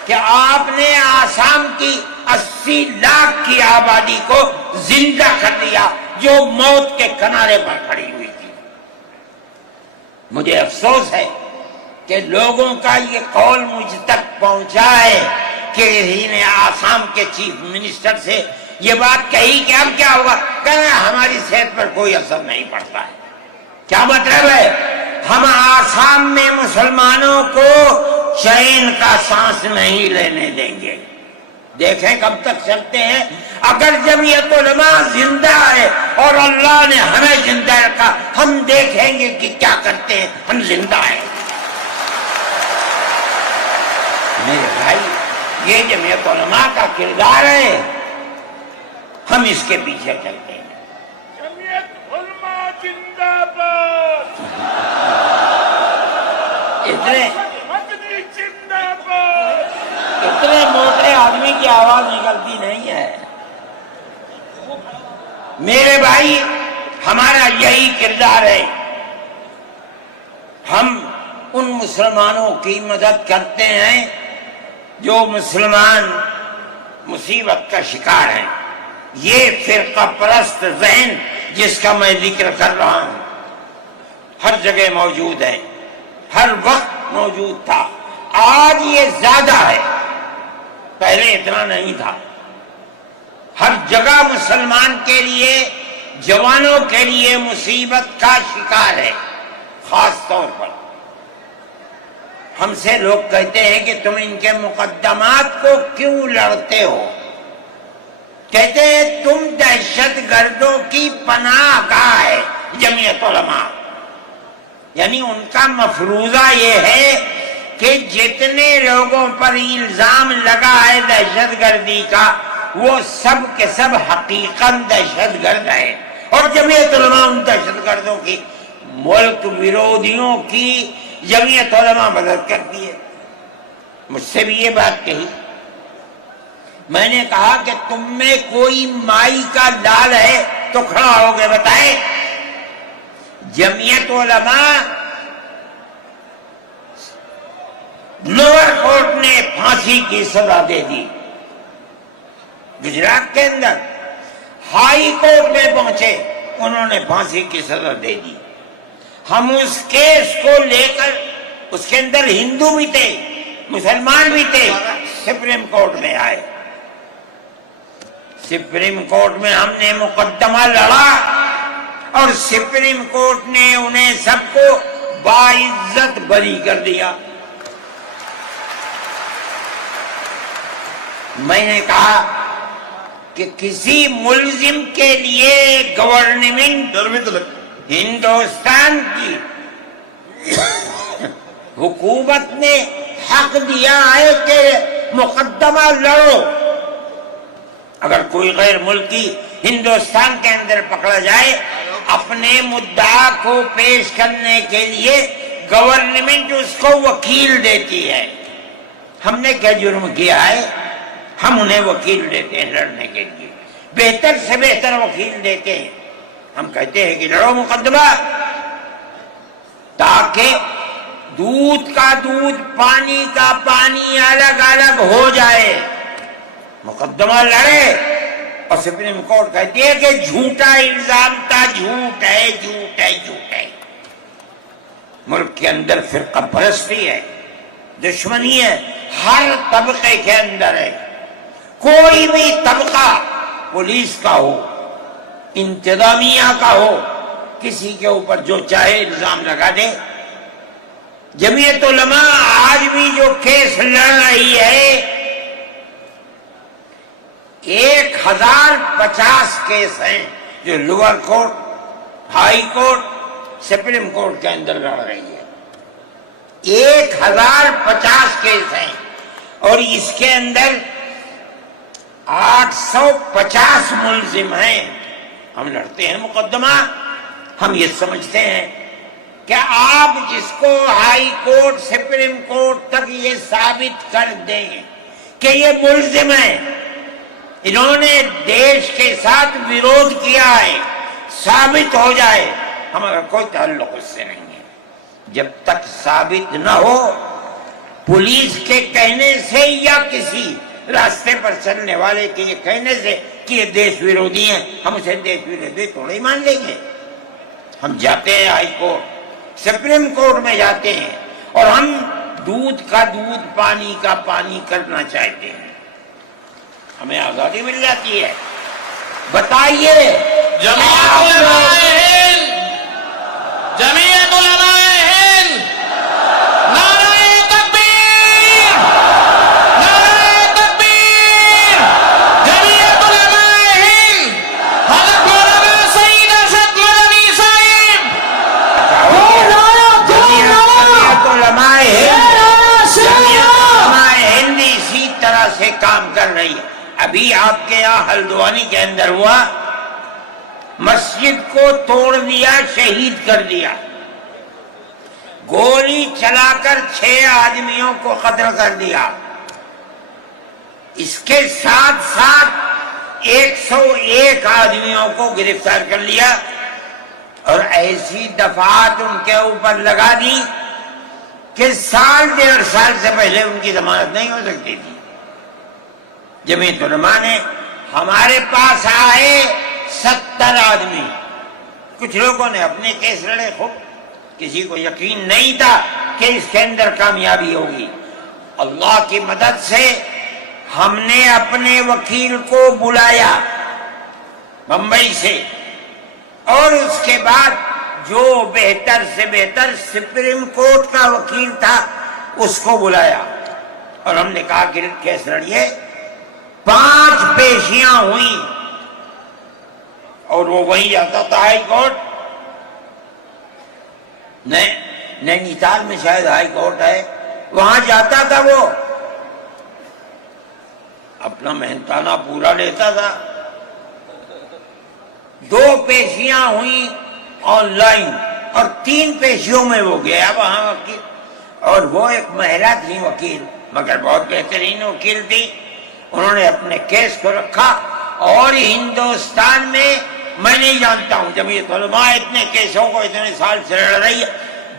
کہ آپ نے آسام کی 80 لاکھ کی آبادی کو زندہ کر دیا جو موت کے کنارے پر کھڑی ہوئی تھی. مجھے افسوس ہے کہ لوگوں کا یہ قول مجھ تک پہنچا ہے کہ انہیں نے آسام کے چیف منسٹر سے یہ بات کہی کہ اب کیا ہوگا، کہ ہماری صحت پر کوئی اثر نہیں پڑتا ہے. کیا مطلب ہے؟ ہم آسام میں مسلمانوں کو چین کا سانس نہیں لینے دیں گے. دیکھیں کب تک چلتے ہیں. اگر جمعیت علماء زندہ ہے اور اللہ نے ہمیں زندہ رکھا، ہم دیکھیں گے کہ کیا کرتے ہیں. ہم زندہ ہیں. میرے بھائی، یہ جمعیت علماء کا کردار ہے. ہم اس کے پیچھے چلتے ہیں. جمعیت علماء زندہ باد، مدنی زندہ باد. اتنے موٹے آدمی کی آواز نکلتی نہیں ہے. میرے بھائی، ہمارا یہی کردار ہے. ہم ان مسلمانوں کی مدد کرتے ہیں جو مسلمان مصیبت کا شکار ہیں. یہ فرقہ پرست ذہن جس کا میں ذکر کر رہا ہوں ہر جگہ موجود ہے، ہر وقت موجود تھا. آج یہ زیادہ ہے، پہلے اتنا نہیں تھا. ہر جگہ مسلمان کے لیے، جوانوں کے لیے مصیبت کا شکار ہے. خاص طور پر ہم سے لوگ کہتے ہیں کہ تم ان کے مقدمات کو کیوں لڑتے ہو؟ کہتے ہیں تم دہشت گردوں کی پناہ گاہ ہے جمعیت علماء. یعنی ان کا مفروضہ یہ ہے کہ جتنے لوگوں پر الزام لگا ہے دہشت گردی کا، وہ سب کے سب حقیقت دہشت گرد ہے. اور جمعیت علماء ان دہشت گردوں کی، ملک ویرودھیوں کی جمعیت علماء مدد کرتی ہے. مجھ سے بھی یہ بات کہی. میں نے کہا کہ تم میں کوئی مائی کا لال ہے تو کھڑا ہو گئے بتائے. جمعیت علماء لوور کورٹ نے پھانسی کی سزا دے دی گجرات کے اندر. ہائی کورٹ میں پہنچے، انہوں نے پھانسی کی سزا دے دی. ہم اس کیس کو لے کر، اس کے اندر ہندو بھی تھے، مسلمان بھی تھے، سپریم کورٹ میں آئے. سپریم کورٹ میں ہم نے مقدمہ لڑا اور سپریم کورٹ نے انہیں سب کو باعزت بری کر دیا. میں نے کہا کہ کہ کسی ملزم کے لیے گورنمنٹ ہندوستان کی حکومت نے حق دیا ہے کہ مقدمہ لڑو. اگر کوئی غیر ملکی ہندوستان کے اندر پکڑا جائے اپنے مدعا کو پیش کرنے کے لیے گورنمنٹ اس کو وکیل دیتی ہے. ہم نے کیا جرم کیا ہے؟ ہم انہیں وکیل دیتے ہیں لڑنے کے لیے، بہتر سے بہتر وکیل دیتے ہیں. ہم کہتے ہیں کہ لڑو مقدمہ، تاکہ دودھ کا دودھ پانی کا پانی الگ الگ ہو جائے. مقدمہ لڑے اور سپریم کورٹ کہتی ہے کہ جھوٹا الزام تھا، جھوٹ ہے جھوٹ ہے جھوٹ ہے. ملک کے اندر فرقہ پرستی ہے، دشمنی ہے، ہر طبقے کے اندر ہے. کوئی بھی طبقہ پولیس کا ہو، انتظامیہ کا ہو، کسی کے اوپر جو چاہے الزام لگا دے. جمعیت علماء آج بھی جو کیس لڑ رہی ہے 1050 کیس ہیں جو lower court, high court, supreme court کے اندر لڑ رہی ہے. 1050 کیس ہیں اور اس کے اندر 850 ملزم ہیں. ہم لڑتے ہیں مقدمہ. ہم یہ سمجھتے ہیں کہ آپ جس کو ہائی کورٹ سپریم کورٹ تک یہ ثابت کر دیں کہ یہ ملزم ہیں، انہوں نے دیش کے ساتھ ویرودھ کیا ہے، ثابت ہو جائے، ہمارا کوئی تعلق اس سے نہیں ہے. جب تک ثابت نہ ہو پولیس کے کہنے سے یا کسی راستے پر چلنے والے کے یہ کہنے سے کہ یہ دیش ویرودھی ہیں، ہم اسے دیش ویرودھی تھوڑے ہی مان لیں گے. ہم جاتے ہیں ہائی کورٹ، سپریم کورٹ میں جاتے ہیں اور ہم دودھ کا دودھ پانی کا پانی کرنا چاہتے ہیں. ہمیں آزادی مل جاتی ہے. بتائیے جمعیت علماء ہند، جمعیت علماء ہند، نعرہ تکبیر، نعرہ تکبیر. جمعیت علماء ہند، حضرت مولانا سعید ارشد مدنی صاحب. جمعیت علماء ہند اسی طرح سے کام کر رہی ہے. ابھی آپ کے یہاں ہلدوانی کے اندر ہوا، مسجد کو توڑ دیا، شہید کر دیا، گولی چلا کر 6 آدمیوں کو قتل کر دیا. اس کے ساتھ ساتھ 101 آدمیوں کو گرفتار کر لیا اور ایسی دفعات ان کے اوپر لگا دی کہ 1.5 سال سے پہلے ان کی ضمانت نہیں ہو سکتی تھی. جمعیت علماء نے ہمارے پاس آئے 70 آدمی. کچھ لوگوں نے اپنے کیس لڑے خوب، کسی کو یقین نہیں تھا کہ اس کے اندر کامیابی ہوگی. اللہ کی مدد سے ہم نے اپنے وکیل کو بلایا بمبئی سے، اور اس کے بعد جو بہتر سے بہتر سپریم کورٹ کا وکیل تھا اس کو بلایا اور ہم نے کہا کہ کیس لڑیے. 5 پیشیاں ہوئیں اور وہ وہیں جاتا تھا ہائی کورٹ. نینی تال میں شاید ہائی کورٹ ہے، وہاں جاتا تھا، وہ اپنا محنتانہ پورا لیتا تھا. 2 پیشیاں ہوئیں آن لائن اور 3 پیشیوں میں وہ گیا وہاں وکیل. اور وہ ایک مہیلا تھی وکیل، مگر بہت بہترین وکیل تھی. انہوں نے اپنے کیس کو رکھا اور ہندوستان میں میں نہیں جانتا ہوں جمعیت علماء اتنے کیسوں کو اتنے سال سے لڑ رہی ہے.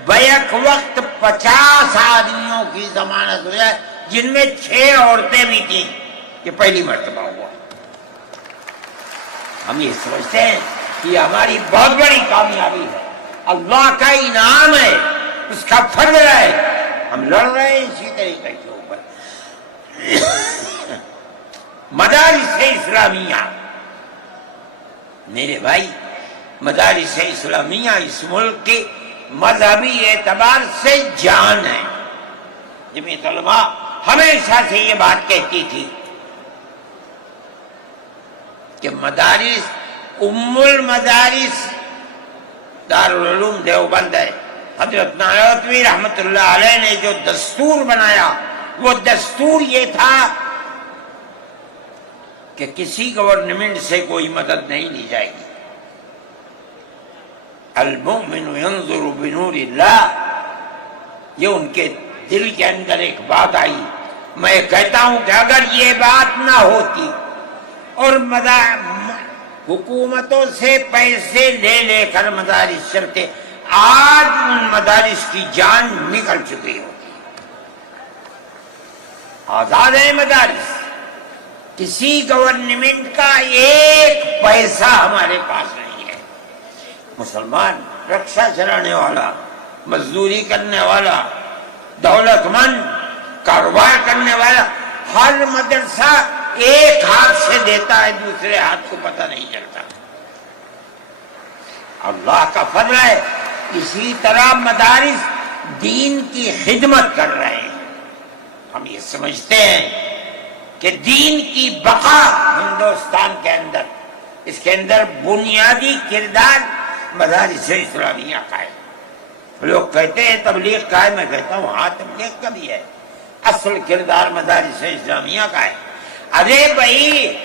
بیک وقت 50 آدمیوں کی ضمانت ہو جائے، جن میں 6 عورتیں بھی تھیں. یہ پہلی مرتبہ ہوا. ہم یہ سمجھتے ہیں کہ یہ ہماری بہت بڑی کامیابی ہے، اللہ کا انعام ہے، اس کا فضل ہے. ہم لڑ رہے ہیں اسی طریقے کے اوپر. مدارس اسلامیہ، میرے بھائی، مدارس اسلامیہ اس ملک کے مذہبی اعتبار سے جان ہے. جمعیت علماء ہمیشہ سے یہ بات کہتی تھی کہ مدارس ام المدارس دارالعلوم دیوبند ہے. حضرت نانوتوی رحمت اللہ علیہ نے جو دستور بنایا وہ دستور یہ تھا کہ کسی گورنمنٹ سے کوئی مدد نہیں لی جائے گی. المؤمن ينظر بنور اللہ، یہ ان کے دل کے اندر ایک بات آئی. میں کہتا ہوں کہ اگر یہ بات نہ ہوتی اور حکومتوں سے پیسے لے لے کر مدارس چلتے، آج ان مدارس کی جان نکل چکی ہوتی. آزاد ہے مدارس، کسی گورنمنٹ کا ایک پیسہ ہمارے پاس نہیں ہے. مسلمان رکشہ چلانے والا، مزدوری کرنے والا، دولت مند، کاروبار کرنے والا، ہر مدرسہ ایک ہاتھ سے دیتا ہے، دوسرے ہاتھ کو پتہ نہیں چلتا. اللہ کا فضل ہے. اسی طرح مدارس دین کی خدمت کر رہے ہیں. ہم یہ سمجھتے ہیں کہ دین کی بقا ہندوستان کے اندر، اس کے اندر بنیادی کردار مدارس اسلامیہ کا ہے. لوگ کہتے ہیں تبلیغ کا ہے، میں کہتا ہوں ہاں تبلیغ کا بھی ہے، اصل کردار مدارس اسلامیہ کا ہے. ارے بھائی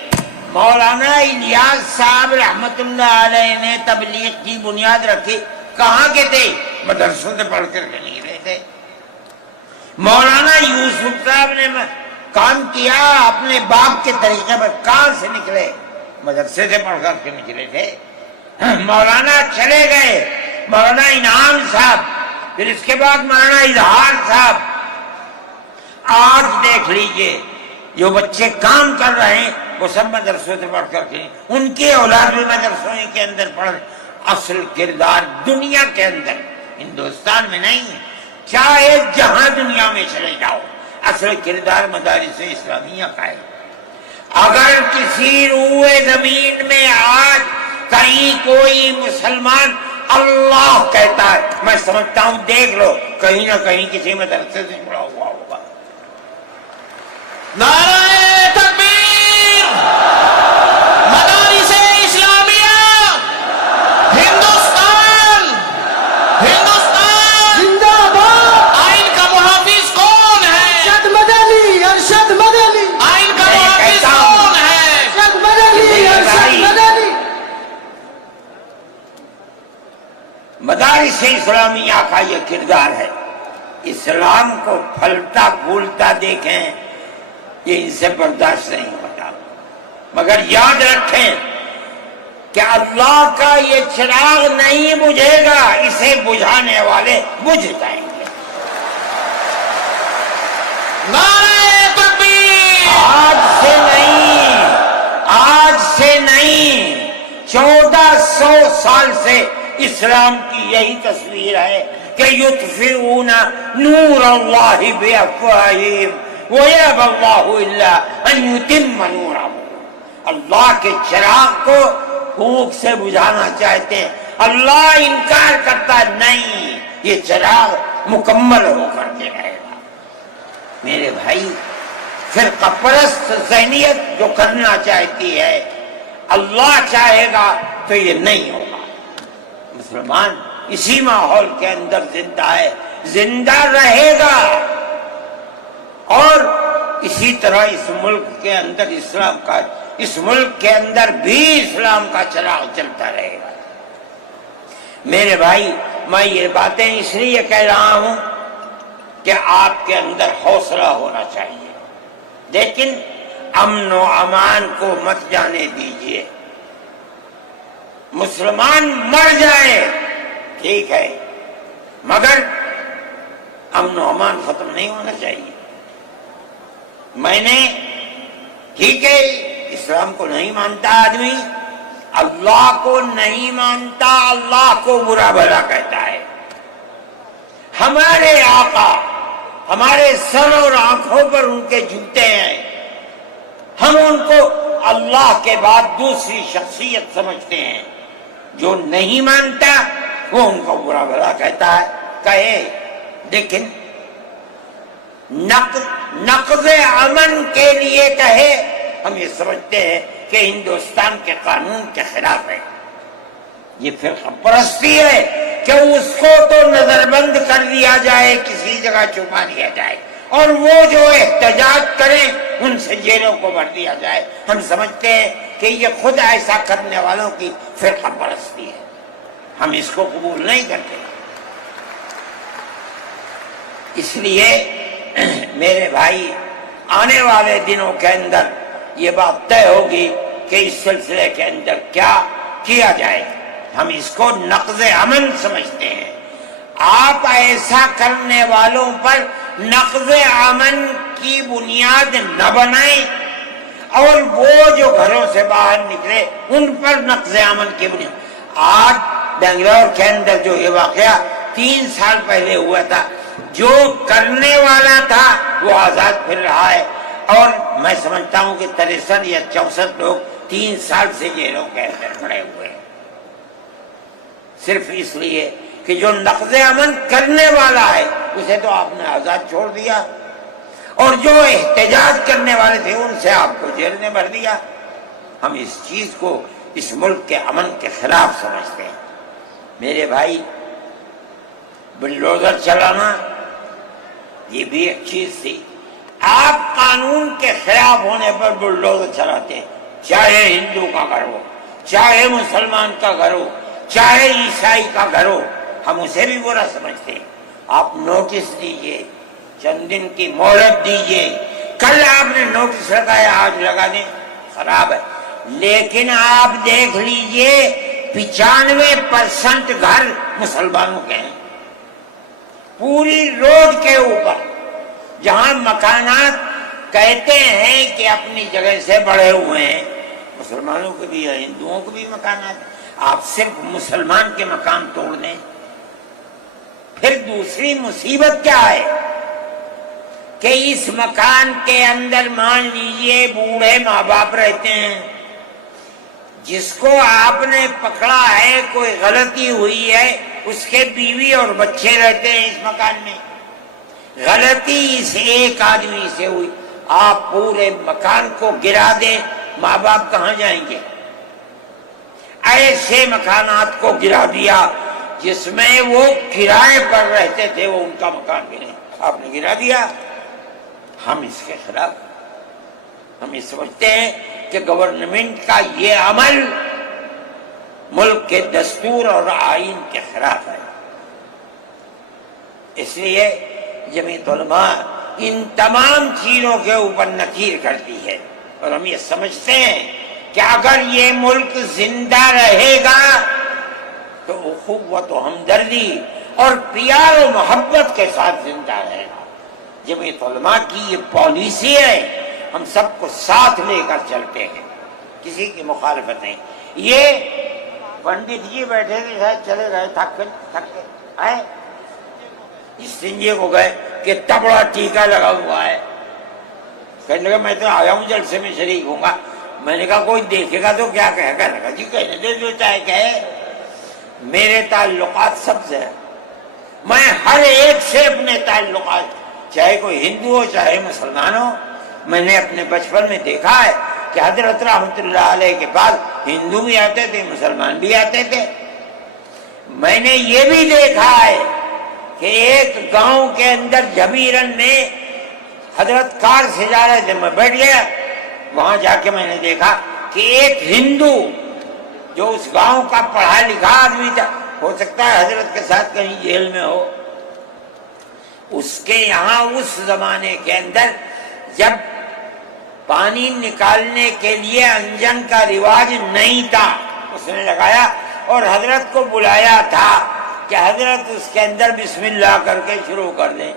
مولانا الیاس صاحب رحمت اللہ علیہ نے تبلیغ کی بنیاد رکھی، کہاں کے تھے؟ مدرسوں سے پڑھ کر کے نہیں رہے تھے. مولانا یوسف صاحب نے کام کیا اپنے باپ کے طریقے پر، کہاں سے نکلے؟ مدرسے سے پڑھ کر کے نکلے تھے. مولانا چلے گئے، مولانا انعام صاحب، پھر اس کے بعد مولانا اظہار صاحب. آج دیکھ لیجئے جو بچے کام کر رہے ہیں وہ سب مدرسوں سے پڑھ کر کے، ان کے اولاد بھی مدرسوں کے اندر پڑھ رہے. اصل کردار دنیا کے اندر، ہندوستان میں نہیں، چاہے جہاں دنیا میں چلے جاؤ، اصل کردار مدارس اسلامیہ کا ہے. اگر کسی روئے زمین میں آج کہیں کوئی مسلمان اللہ کہتا ہے، میں سمجھتا ہوں دیکھ لو کہیں نہ کہیں کسی مدرسے سے جڑا ہوا ہوگا. نعرہ تکبیر! مدارس اسلامیہ ہندوستان! ہندوستان! زندہ باد! آئین کا محافظ کون ہے؟ ارشد مدنی، ارشد مدنی، آئین کا محافظ کون ہے؟ ارشد مدنی، ارشد مدنی. مدارس اسلامیہ کا یہ کردار ہے. اسلام کو پھلتا پھولتا دیکھیں، یہ ان سے برداشت نہیں ہوتا. مگر یاد رکھیں کہ اللہ کا یہ چراغ نہیں بجھے گا، اسے بجھانے والے بجھ جائیں گے. نعرہ تکبیر! آج سے نہیں 1400 سال سے اسلام کی یہی تصویر ہے کہ یطفئون نور اللہ بافواہہم ویأبی اللہ الا ان یتم نورہ. اللہ کے چراغ کو پھونک سے بجھانا چاہتے ہیں، اللہ انکار کرتا نہیں، یہ چراغ مکمل ہو کر کے رہے گا. میرے بھائی، فرقہ پرست ذہنیت جو کرنا چاہتی ہے، اللہ چاہے گا تو یہ نہیں ہوگا. مسلمان اسی ماحول کے اندر زندہ ہے، زندہ رہے گا، اور اسی طرح اس ملک کے اندر اسلام کا، اس ملک کے اندر بھی اسلام کا چراغ چلتا رہے گا. میرے بھائی، میں یہ باتیں اس لیے کہہ رہا ہوں کہ آپ کے اندر حوصلہ ہونا چاہیے، لیکن امن و امان کو مت جانے دیجیے. مسلمان مر جائے ٹھیک ہے، مگر امن و امان ختم نہیں ہونا چاہیے. میں نے، ٹھیک ہے، اسلام کو نہیں مانتا آدمی، اللہ کو نہیں مانتا، اللہ کو برا بھلا کہتا ہے. ہمارے آقا ہمارے سر اور آنکھوں پر ان کے جوتے ہیں، ہم ان کو اللہ کے بعد دوسری شخصیت سمجھتے ہیں. جو نہیں مانتا وہ ان کو برا بھلا کہتا ہے، کہے، لیکن نقض امن کے لیے کہے، ہم یہ سمجھتے ہیں کہ ہندوستان کے قانون کے خلاف ہے. یہ فرقہ پرستی ہے کہ اس کو تو نظر بند کر دیا جائے، کسی جگہ چھپا دیا جائے، اور وہ جو احتجاج کریں ان سے جیلوں کو بھر دیا جائے. ہم سمجھتے ہیں کہ یہ خود ایسا کرنے والوں کی فرقہ پرستی ہے، ہم اس کو قبول نہیں کرتے. اس لیے میرے بھائی آنے والے دنوں کے اندر یہ بات طے ہوگی کہ اس سلسلے کے اندر کیا کیا جائے. ہم اس کو نقض امن سمجھتے ہیں. آپ ایسا کرنے والوں پر نقض امن کی بنیاد نہ بنائیں، اور وہ جو گھروں سے باہر نکلے ان پر نقض امن کی بنیاد. آج بنگلور کے اندر جو یہ واقعہ 3 سال پہلے ہوا تھا، جو کرنے والا تھا وہ آزاد پھر رہا ہے، اور میں سمجھتا ہوں کہ 63 یا 64 لوگ 3 سال سے جیلوں کے اندر کھڑے ہوئے ہیں، صرف اس لیے کہ جو نقض امن کرنے والا ہے اسے تو آپ نے آزاد چھوڑ دیا، اور جو احتجاج کرنے والے تھے ان سے آپ کو جیل میں بھر دیا. ہم اس چیز کو اس ملک کے امن کے خلاف سمجھتے ہیں. میرے بھائی بلڈوزر چلانا یہ بھی ایک چیز تھی. آپ قانون کے خلاف ہونے پر بلڈوزر چلاتے ہیں، چاہے ہندو کا گھر ہو، چاہے مسلمان کا گھر ہو، چاہے عیسائی کا گھر ہو، ہم اسے بھی برا سمجھتے ہیں. آپ نوٹس دیجئے، چند دن کی مہلت دیجئے. کل آپ نے نوٹس لگایا، آج لگا دیں، خراب ہے. لیکن آپ دیکھ لیجئے 95% گھر مسلمانوں کے ہیں. پوری روڈ کے اوپر جہاں مکانات کہتے ہیں کہ اپنی جگہ سے بڑھے ہوئے ہیں، مسلمانوں کے بھی ہیں، ہندوؤں کے بھی مکانات. آپ صرف مسلمان کے مکان توڑ دیں. پھر دوسری مصیبت کیا ہے کہ اس مکان کے اندر مان لیجئے بوڑھے ماں باپ رہتے ہیں، جس کو آپ نے پکڑا ہے، کوئی غلطی ہوئی ہے، اس کے بیوی اور بچے رہتے ہیں اس مکان میں. غلطی اس ایک آدمی سے ہوئی، آپ پورے مکان کو گرا دیں، ماں باپ کہاں جائیں گے؟ ایسے مکانات کو گرا دیا جس میں وہ کرائے پر رہتے تھے، وہ ان کا مکان بھی نہیں، آپ نے گرا دیا. ہم اس کے خلاف، ہم یہ سمجھتے ہیں کہ گورنمنٹ کا یہ عمل ملک کے دستور اور آئین کے خلاف ہے. اس لیے جمعیت علماء ان تمام چیزوں کے اوپر نکیر کرتی ہے، اور ہم یہ سمجھتے ہیں کہ اگر یہ ملک زندہ رہے گا تو اخوت و ہمدردی اور پیار و محبت کے ساتھ زندہ رہے گا. جمعیت علماء کی یہ پالیسی ہے، ہم سب کو ساتھ لے کر چلتے ہیں، کسی کی مخالفت نہیں. یہ پنڈت جی بیٹھے تھے، شاید چلے گئے، تھک کے آئے، اس سنجے کو گئے کہ اتنا بڑا ٹیکا لگا ہوا ہے. کہنے لگا میں تو آیا ہوں جلسے میں شریک ہوں گا. میں نے کہا کوئی دیکھے گا تو کیا کہے گا؟ جی کہنے دے جو چاہے کہے. میرے تعلقات سب سے ہیں، میں ہر ایک سے اپنے تعلقات، چاہے کوئی ہندو ہو چاہے مسلمان ہو. میں نے اپنے بچپن میں دیکھا ہے کہ حضرت رحمت اللہ علیہ کے پاس ہندو بھی آتے تھے، مسلمان بھی آتے تھے. میں نے یہ بھی دیکھا ہے کہ ایک گاؤں کے اندر جبیرن میں حضرت کار سے جا رہے تھے، میں بیٹھ گیا. وہاں جا کے میں نے دیکھا کہ ایک ہندو جو اس گاؤں کا پڑھا لکھا آدمی تھا، ہو سکتا ہے حضرت کے ساتھ کہیں جیل میں ہو، اس کے یہاں اس زمانے کے اندر جب پانی نکالنے کے لیے انجن کا رواج نہیں تھا، اس نے لگایا اور حضرت کو بلایا تھا کہ حضرت اس کے اندر بسم اللہ کر کے شروع کر دیں.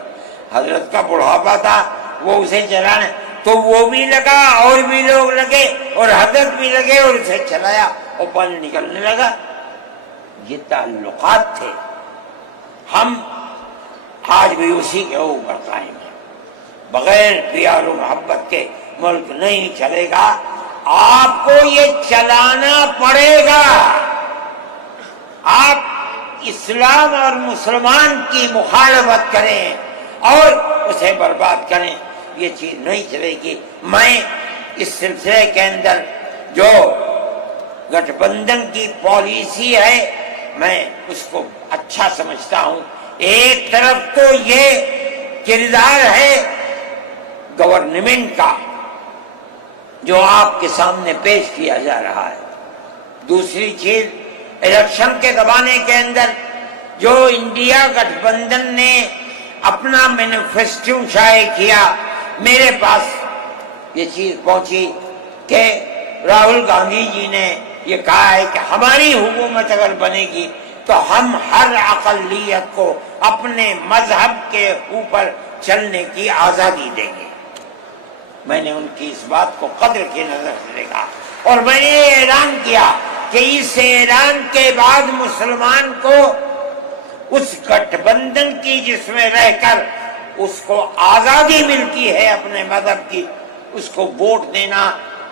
حضرت کا بڑھاپا تھا، وہ اسے چلانے، تو وہ بھی لگا اور بھی لوگ لگے اور حضرت بھی لگے اور اسے چلایا اور پانی نکلنے لگا. یہ تعلقات تھے. ہم آج بھی اسی کے اوپر قائم ہیں. بغیر پیار و محبت کے ملک نہیں چلے گا. آپ کو یہ چلانا پڑے گا. آپ اسلام اور مسلمان کی مخالفت کریں اور اسے برباد کریں، یہ چیز نہیں چلے گی. میں اس سلسلے کے اندر جو گٹھ بندھن کی پالیسی ہے میں اس کو اچھا سمجھتا ہوں. ایک طرف تو یہ کردار ہے گورنمنٹ کا جو آپ کے سامنے پیش کیا جا رہا ہے. دوسری چیز الیکشن کے زمانے کے اندر جو انڈیا گٹھ بندھن نے اپنا مینیفیسٹو شائع کیا، میرے پاس یہ چیز پہنچی کہ راہل گاندھی جی نے یہ کہا ہے کہ ہماری حکومت اگر بنے گی تو ہم ہر اقلیت کو اپنے مذہب کے اوپر چلنے کی آزادی دیں گے. میں نے ان کی اس بات کو قدر کی نظر سے دیکھا اور میں نے یہ اعلان کیا کہ اس اعلان کے بعد مسلمان کو اس گٹھ بندھن کی جس میں رہ کر اس کو آزادی ملتی ہے اپنے مذہب کی، اس کو ووٹ دینا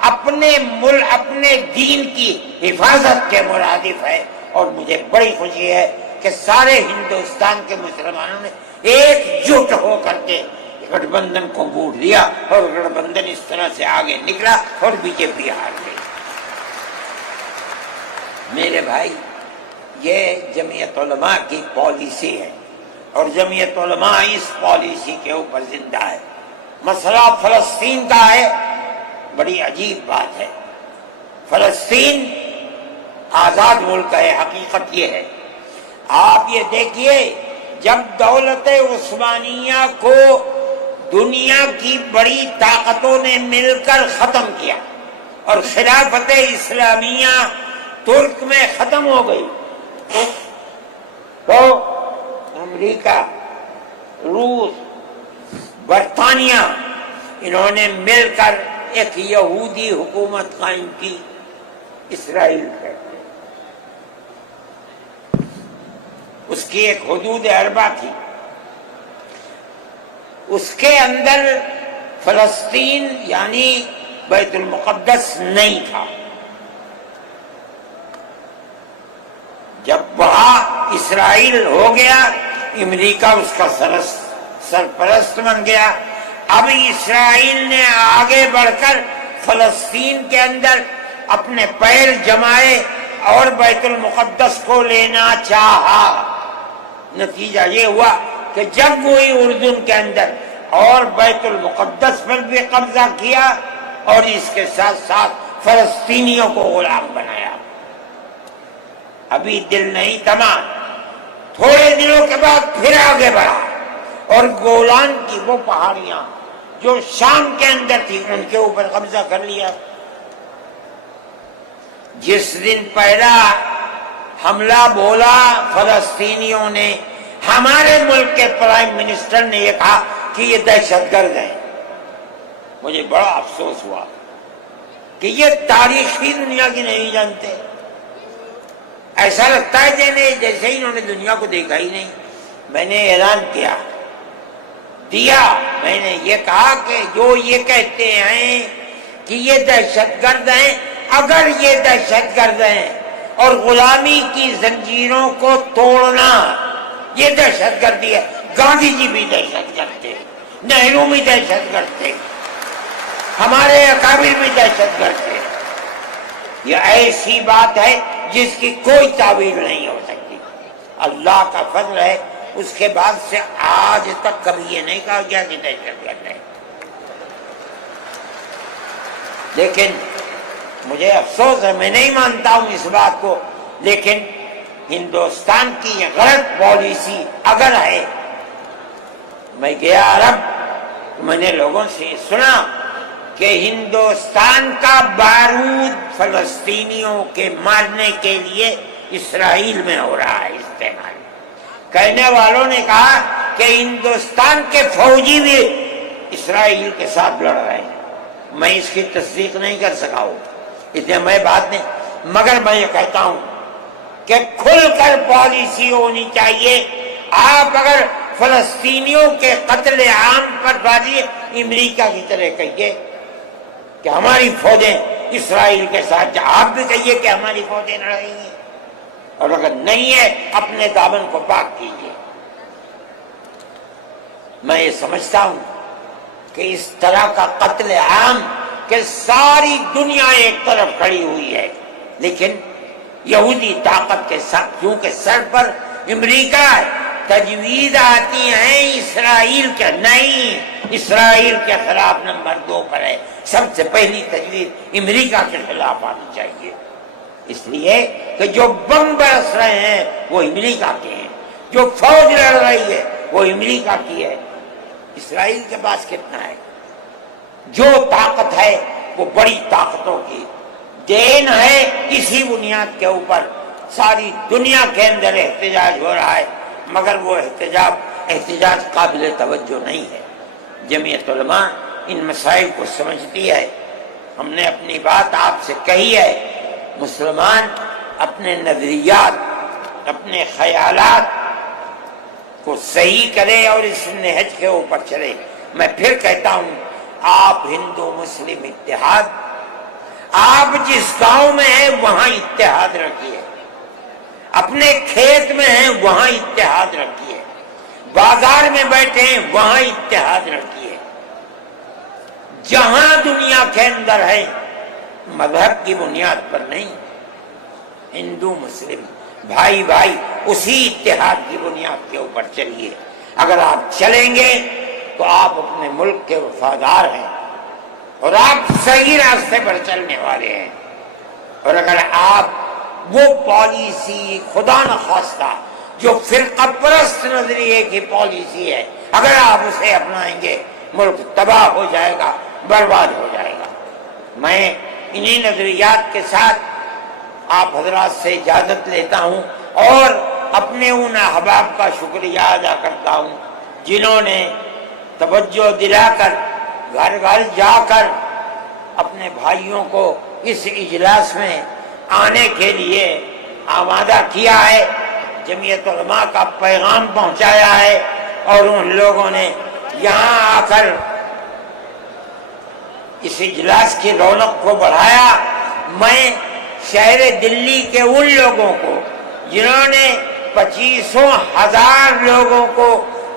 اپنے ملک اپنے دین کی حفاظت کے مرادف ہے. اور مجھے بڑی خوشی ہے کہ سارے ہندوستان کے مسلمانوں نے ایک جٹ ہو کر کے گٹھ بندھن کو ووٹ دیا اور گٹھ بندھن اس طرح سے آگے نکلا اور بی جے پی ہار گئی. میرے بھائی، یہ جمعیت علماء کی پالیسی ہے اور جمعیت علماء اس پالیسی کے اوپر زندہ ہے. مسئلہ فلسطین کا ہے، بڑی عجیب بات ہے. فلسطین آزاد ملک ہے، حقیقت یہ ہے. آپ یہ دیکھیے، جب دولت عثمانیہ کو دنیا کی بڑی طاقتوں نے مل کر ختم کیا اور خلافت اسلامیہ ترک میں ختم ہو گئی، تو امریکہ، روس، برطانیہ انہوں نے مل کر ایک یہودی حکومت قائم کی، اسرائیل ہے. اس کی ایک حدود اربع تھی، اس کے اندر فلسطین یعنی بیت المقدس نہیں تھا. جب وہاں اسرائیل ہو گیا، امریکہ اس کا سرپرست بن گیا. اب اسرائیل نے آگے بڑھ کر فلسطین کے اندر اپنے پیر جمائے اور بیت المقدس کو لینا چاہا. نتیجہ یہ ہوا کہ جب وہی اردن کے اندر اور بیت المقدس پر بھی قبضہ کیا اور اس کے ساتھ ساتھ فلسطینیوں کو غلام بنایا. ابھی دل نہیں تھما، تھوڑے دنوں کے بعد پھر آگے بڑھا اور گولان کی وہ پہاڑیاں جو شام کے اندر تھی ان کے اوپر قبضہ کر لیا. جس دن پہلا حملہ بولا فلسطینیوں نے، ہمارے ملک کے پرائم منسٹر نے یہ کہا کہ یہ دہشت گرد ہیں. مجھے بڑا افسوس ہوا کہ یہ تاریخ ہی دنیا کی نہیں جانتے. ایسا لگتا ہے جیسے انہوں نے دنیا کو دیکھا ہی نہیں. میں نے اعلان دیا میں نے یہ کہا کہ جو یہ کہتے ہیں کہ یہ دہشت گرد ہیں، اگر یہ دہشت گرد ہیں اور غلامی کی زنجیروں کو توڑنا یہ دہشت گردی ہے، گاندھی جی بھی دہشت گرد تھے، نہرو بھی دہشت گرد تھے، ہمارے اکابر بھی دہشت گرد تھے. یہ ایسی بات ہے جس کی کوئی تعبیر نہیں ہو سکتی. اللہ کا فضل ہے، اس کے بعد سے آج تک کبھی یہ نہیں کہا گیا کہ دہشت گرد ہے. لیکن مجھے افسوس ہے، میں نہیں مانتا ہوں اس بات کو، لیکن ہندوستان کی یہ غلط پالیسی اگر ہے. میں گیا عرب، میں نے لوگوں سے سنا کہ ہندوستان کا بارود فلسطینیوں کے مارنے کے لیے اسرائیل میں ہو رہا ہے استعمال. کہنے والوں نے کہا کہ ہندوستان کے فوجی بھی اسرائیل کے ساتھ لڑ رہے ہیں. میں اس کی تصدیق نہیں کر سکا ہوں، اتنے میں بات نہیں، مگر میں یہ کہتا ہوں کہ کھل کر پالیسی ہونی چاہیے. آپ اگر فلسطینیوں کے قتل عام پر بازی امریکہ کی طرح کہیے کہ ہماری فوجیں اسرائیل کے ساتھ، آپ بھی کہیے کہ ہماری فوجیں لڑ رہی ہیں، اور اگر نہیں ہے اپنے دامن کو پاک کیجیے. میں یہ سمجھتا ہوں کہ اس طرح کا قتل عام کہ ساری دنیا ایک طرف کھڑی ہوئی ہے، لیکن یہودی طاقت کے ساتھ کیونکہ سر پر امریکہ ہے، تجویز آتی ہیں اسرائیل کے، نہیں، اسرائیل کے خلاف نمبر 2 پر ہے، سب سے پہلی تجویز امریکہ کے خلاف آنی چاہیے، اس لیے کہ جو بم برس رہے ہیں وہ امریکہ کے ہیں، جو فوج لڑ رہی ہے وہ امریکہ کی ہے، اسرائیل کے پاس کتنا ہے؟ جو طاقت ہے وہ بڑی طاقتوں کی دین ہے، اسی بنیاد کے اوپر ساری دنیا کے اندر احتجاج ہو رہا ہے، مگر وہ احتجاج قابل توجہ نہیں ہے۔ جمعیت علماء ان مسائل کو سمجھتی ہے، ہم نے اپنی بات آپ سے کہی ہے، مسلمان اپنے نظریات، اپنے خیالات کو صحیح کرے اور اس نہج کے اوپر چلے۔ میں پھر کہتا ہوں، آپ ہندو مسلم اتحاد، آپ جس گاؤں میں ہیں وہاں اتحاد رکھیے، اپنے کھیت میں ہیں وہاں اتحاد رکھیے، بازار میں بیٹھے ہیں وہاں اتحاد رکھیے، جہاں دنیا کے اندر ہے مذہب کی بنیاد پر نہیں، ہندو مسلم بھائی بھائی اسی اتحاد کی بنیاد کے اوپر چلیے۔ اگر آپ چلیں گے تو آپ اپنے ملک کے وفادار ہیں اور آپ صحیح راستے پر چلنے والے ہیں، اور اگر آپ وہ پالیسی خدا نخواستہ جو فرقہ پرست نظریے کی پالیسی ہے، اگر آپ اسے اپنائیں گے ملک تباہ ہو جائے گا، برباد ہو جائے گا۔ میں انہی نظریات کے ساتھ آپ حضرات سے اجازت لیتا ہوں اور اپنے ان احباب کا شکریہ ادا کرتا ہوں جنہوں نے توجہ دلا کر گھر گھر جا کر اپنے بھائیوں کو اس اجلاس میں آنے کے لیے آمادہ کیا ہے، جمعیت علماء کا پیغام پہنچایا ہے، اور ان لوگوں نے یہاں آ کر اس اجلاس کی رونق کو بڑھایا۔ میں شہر دلی کے ان لوگوں کو جنہوں نے 25,000 لوگوں کو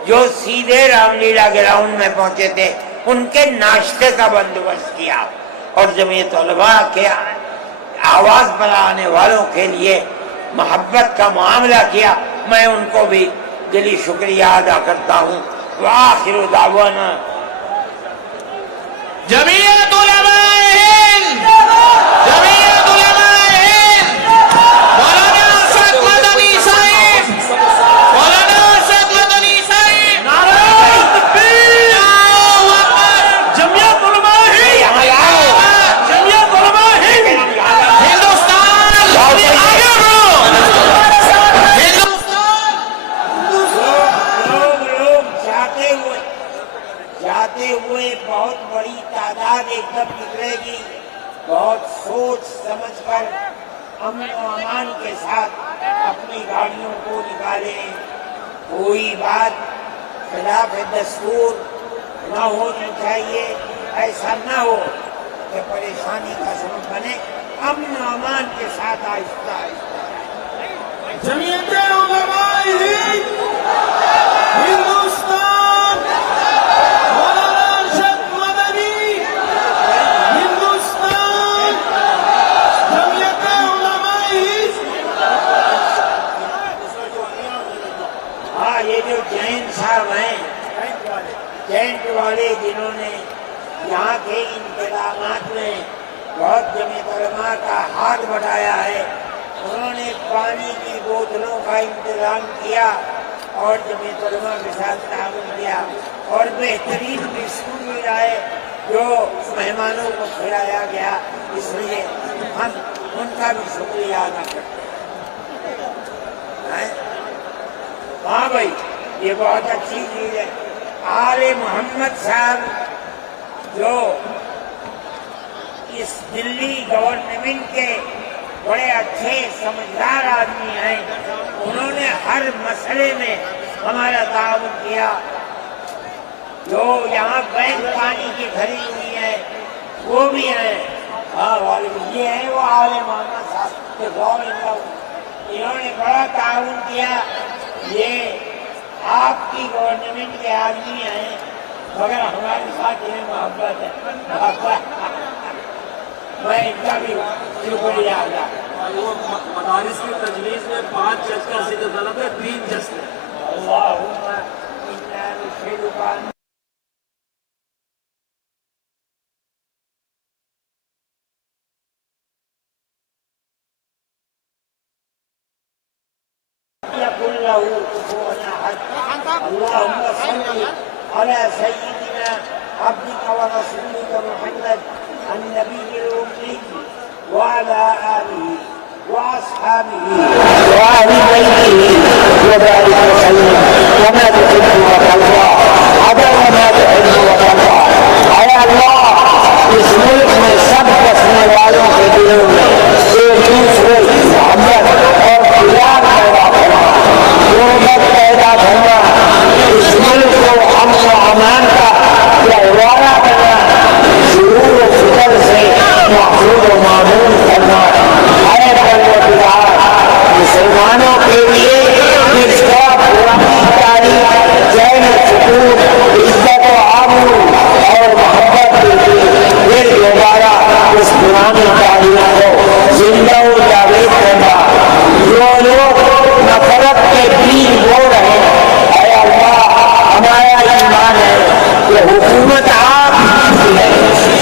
جو سیدھے رام لیلا گراؤنڈ میں پہنچے تھے ان کے ناشتے کا بندوبست کیا، اور جمعیت علماء کے آواز بنانے والوں کے لیے محبت کا معاملہ کیا، میں ان کو بھی دلی شکریہ ادا کرتا ہوں۔ وآخر دعوانا جمعیت علماء ہند، جمعیت علماء ہند، مولانا اسد مدنی صاحب، مولانا اسد مدنی صاحب، نعرہ تکبیر، اللہ اکبر، جمعیت علماء ہند، جمعیت علماء ہند، ہندوستان، آگے بڑھو، ہندوستان۔ لوگ جاتے ہوئے بہت بڑی تعداد ایک دم نکلے گی، بہت سوچ سمجھ کر امن و امان کے ساتھ اپنی گاڑیوں کو نکالیں، کوئی بات خلاف دستور نہ ہونی چاہیے، ایسا نہ ہو کہ پریشانی کا سبب بنے، امن و امان کے ساتھ آہستہ آہستہ۔ جمعیت علماء ہند، ہندوستان، مولانا ارشد مدنی، ہندوستان، جمعیت علماء ہند۔ ہاں، یہ جو جین صاحب ہیں، ٹینٹ والے جنہوں نے یہاں کے انتظامات میں بہت جمعیت علماء کا ہاتھ بڑھایا ہے، انہوں نے پانی کی بوتلوں کا انتظام کیا اور جمعیت علماء کے ساتھ تعاون کیا، اور بہترین بسکٹ ملائے جو مہمانوں کو کھلایا گیا، اس لیے ہم ان کا بھی شکریہ ادا کرتے ہیں۔ ہاں بھائی، یہ بہت اچھی چیز ہے۔ آل محمد صاحب جو اس دلی گورنمنٹ کے بڑے اچھے سمجھدار آدمی ہیں، انہوں نے ہر مسئلے میں ہمارا تعاون کیا۔ جو یہاں بینک پانی کی کھڑی ہوئی ہے وہ بھی ہیں، ہاں یہ ہے وہ آل محمد صاحب کے انہوں نے بڑا تعاون کیا۔ یہ آپ کی گورنمنٹ کے آدمی ہیں مگر ہمارے ساتھ یہ محبت ہے۔ میں ان کا بھی شکریہ ادا وہ مدارس کی تجویز میں 5 جج کا ذکر غلط ہے، 3 جج ہے۔ اللهم انا نشهدك ان يكن له كفوا احد. اللهم صل على سيدنا عبدك ورسولك محمد النبي الامي وعلى اله واصحابه واهل بيته وبارك وسلم كما تحب وترضى عدد ما تحب وترضى. اے اللہ اس ملک میں سب بسنے والوں کے دلوں میں ایک دوسرے کی محبت اور پیار پیدا کرنا، محبت پیدا کرنا، اس ملک کو امن و امان کا گہوارہ بنا، شرور و فکر سے محفوظ و معمول کرنا. اے پروردگار، مسلمانوں کے لیے اس کا پرانی تاریخ چین سکون، عزت و آبرو اور محبت کے لیے پھر دوبارہ اس پرانی تاریخ کو زندہ و جاوید کرنا. جو لوگ نفرت کے بیج بو رہے ہیں، اے اللہ ہمارا ایمان ہے کہ حکومت آپ کی ہے،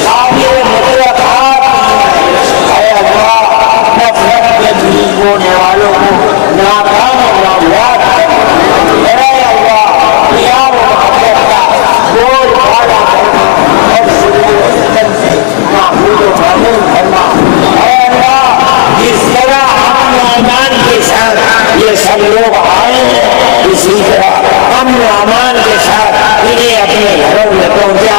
قابل مطلق آپ کی ہے. اے اللہ نفرت کے بیج بونے والوں کو ناکام و نامیاب کرنا. اے اللہ پیار و محبت کا بول بالا کرنا اور شروع و فتن سے محفوظ و معمول کرنا. اے اللہ جس طرح امن و امان کے ساتھ یہ سب لوگ آئے ہیں، اسی طرح امن و امان کے ساتھ انہیں اپنے گھروں میں پہنچا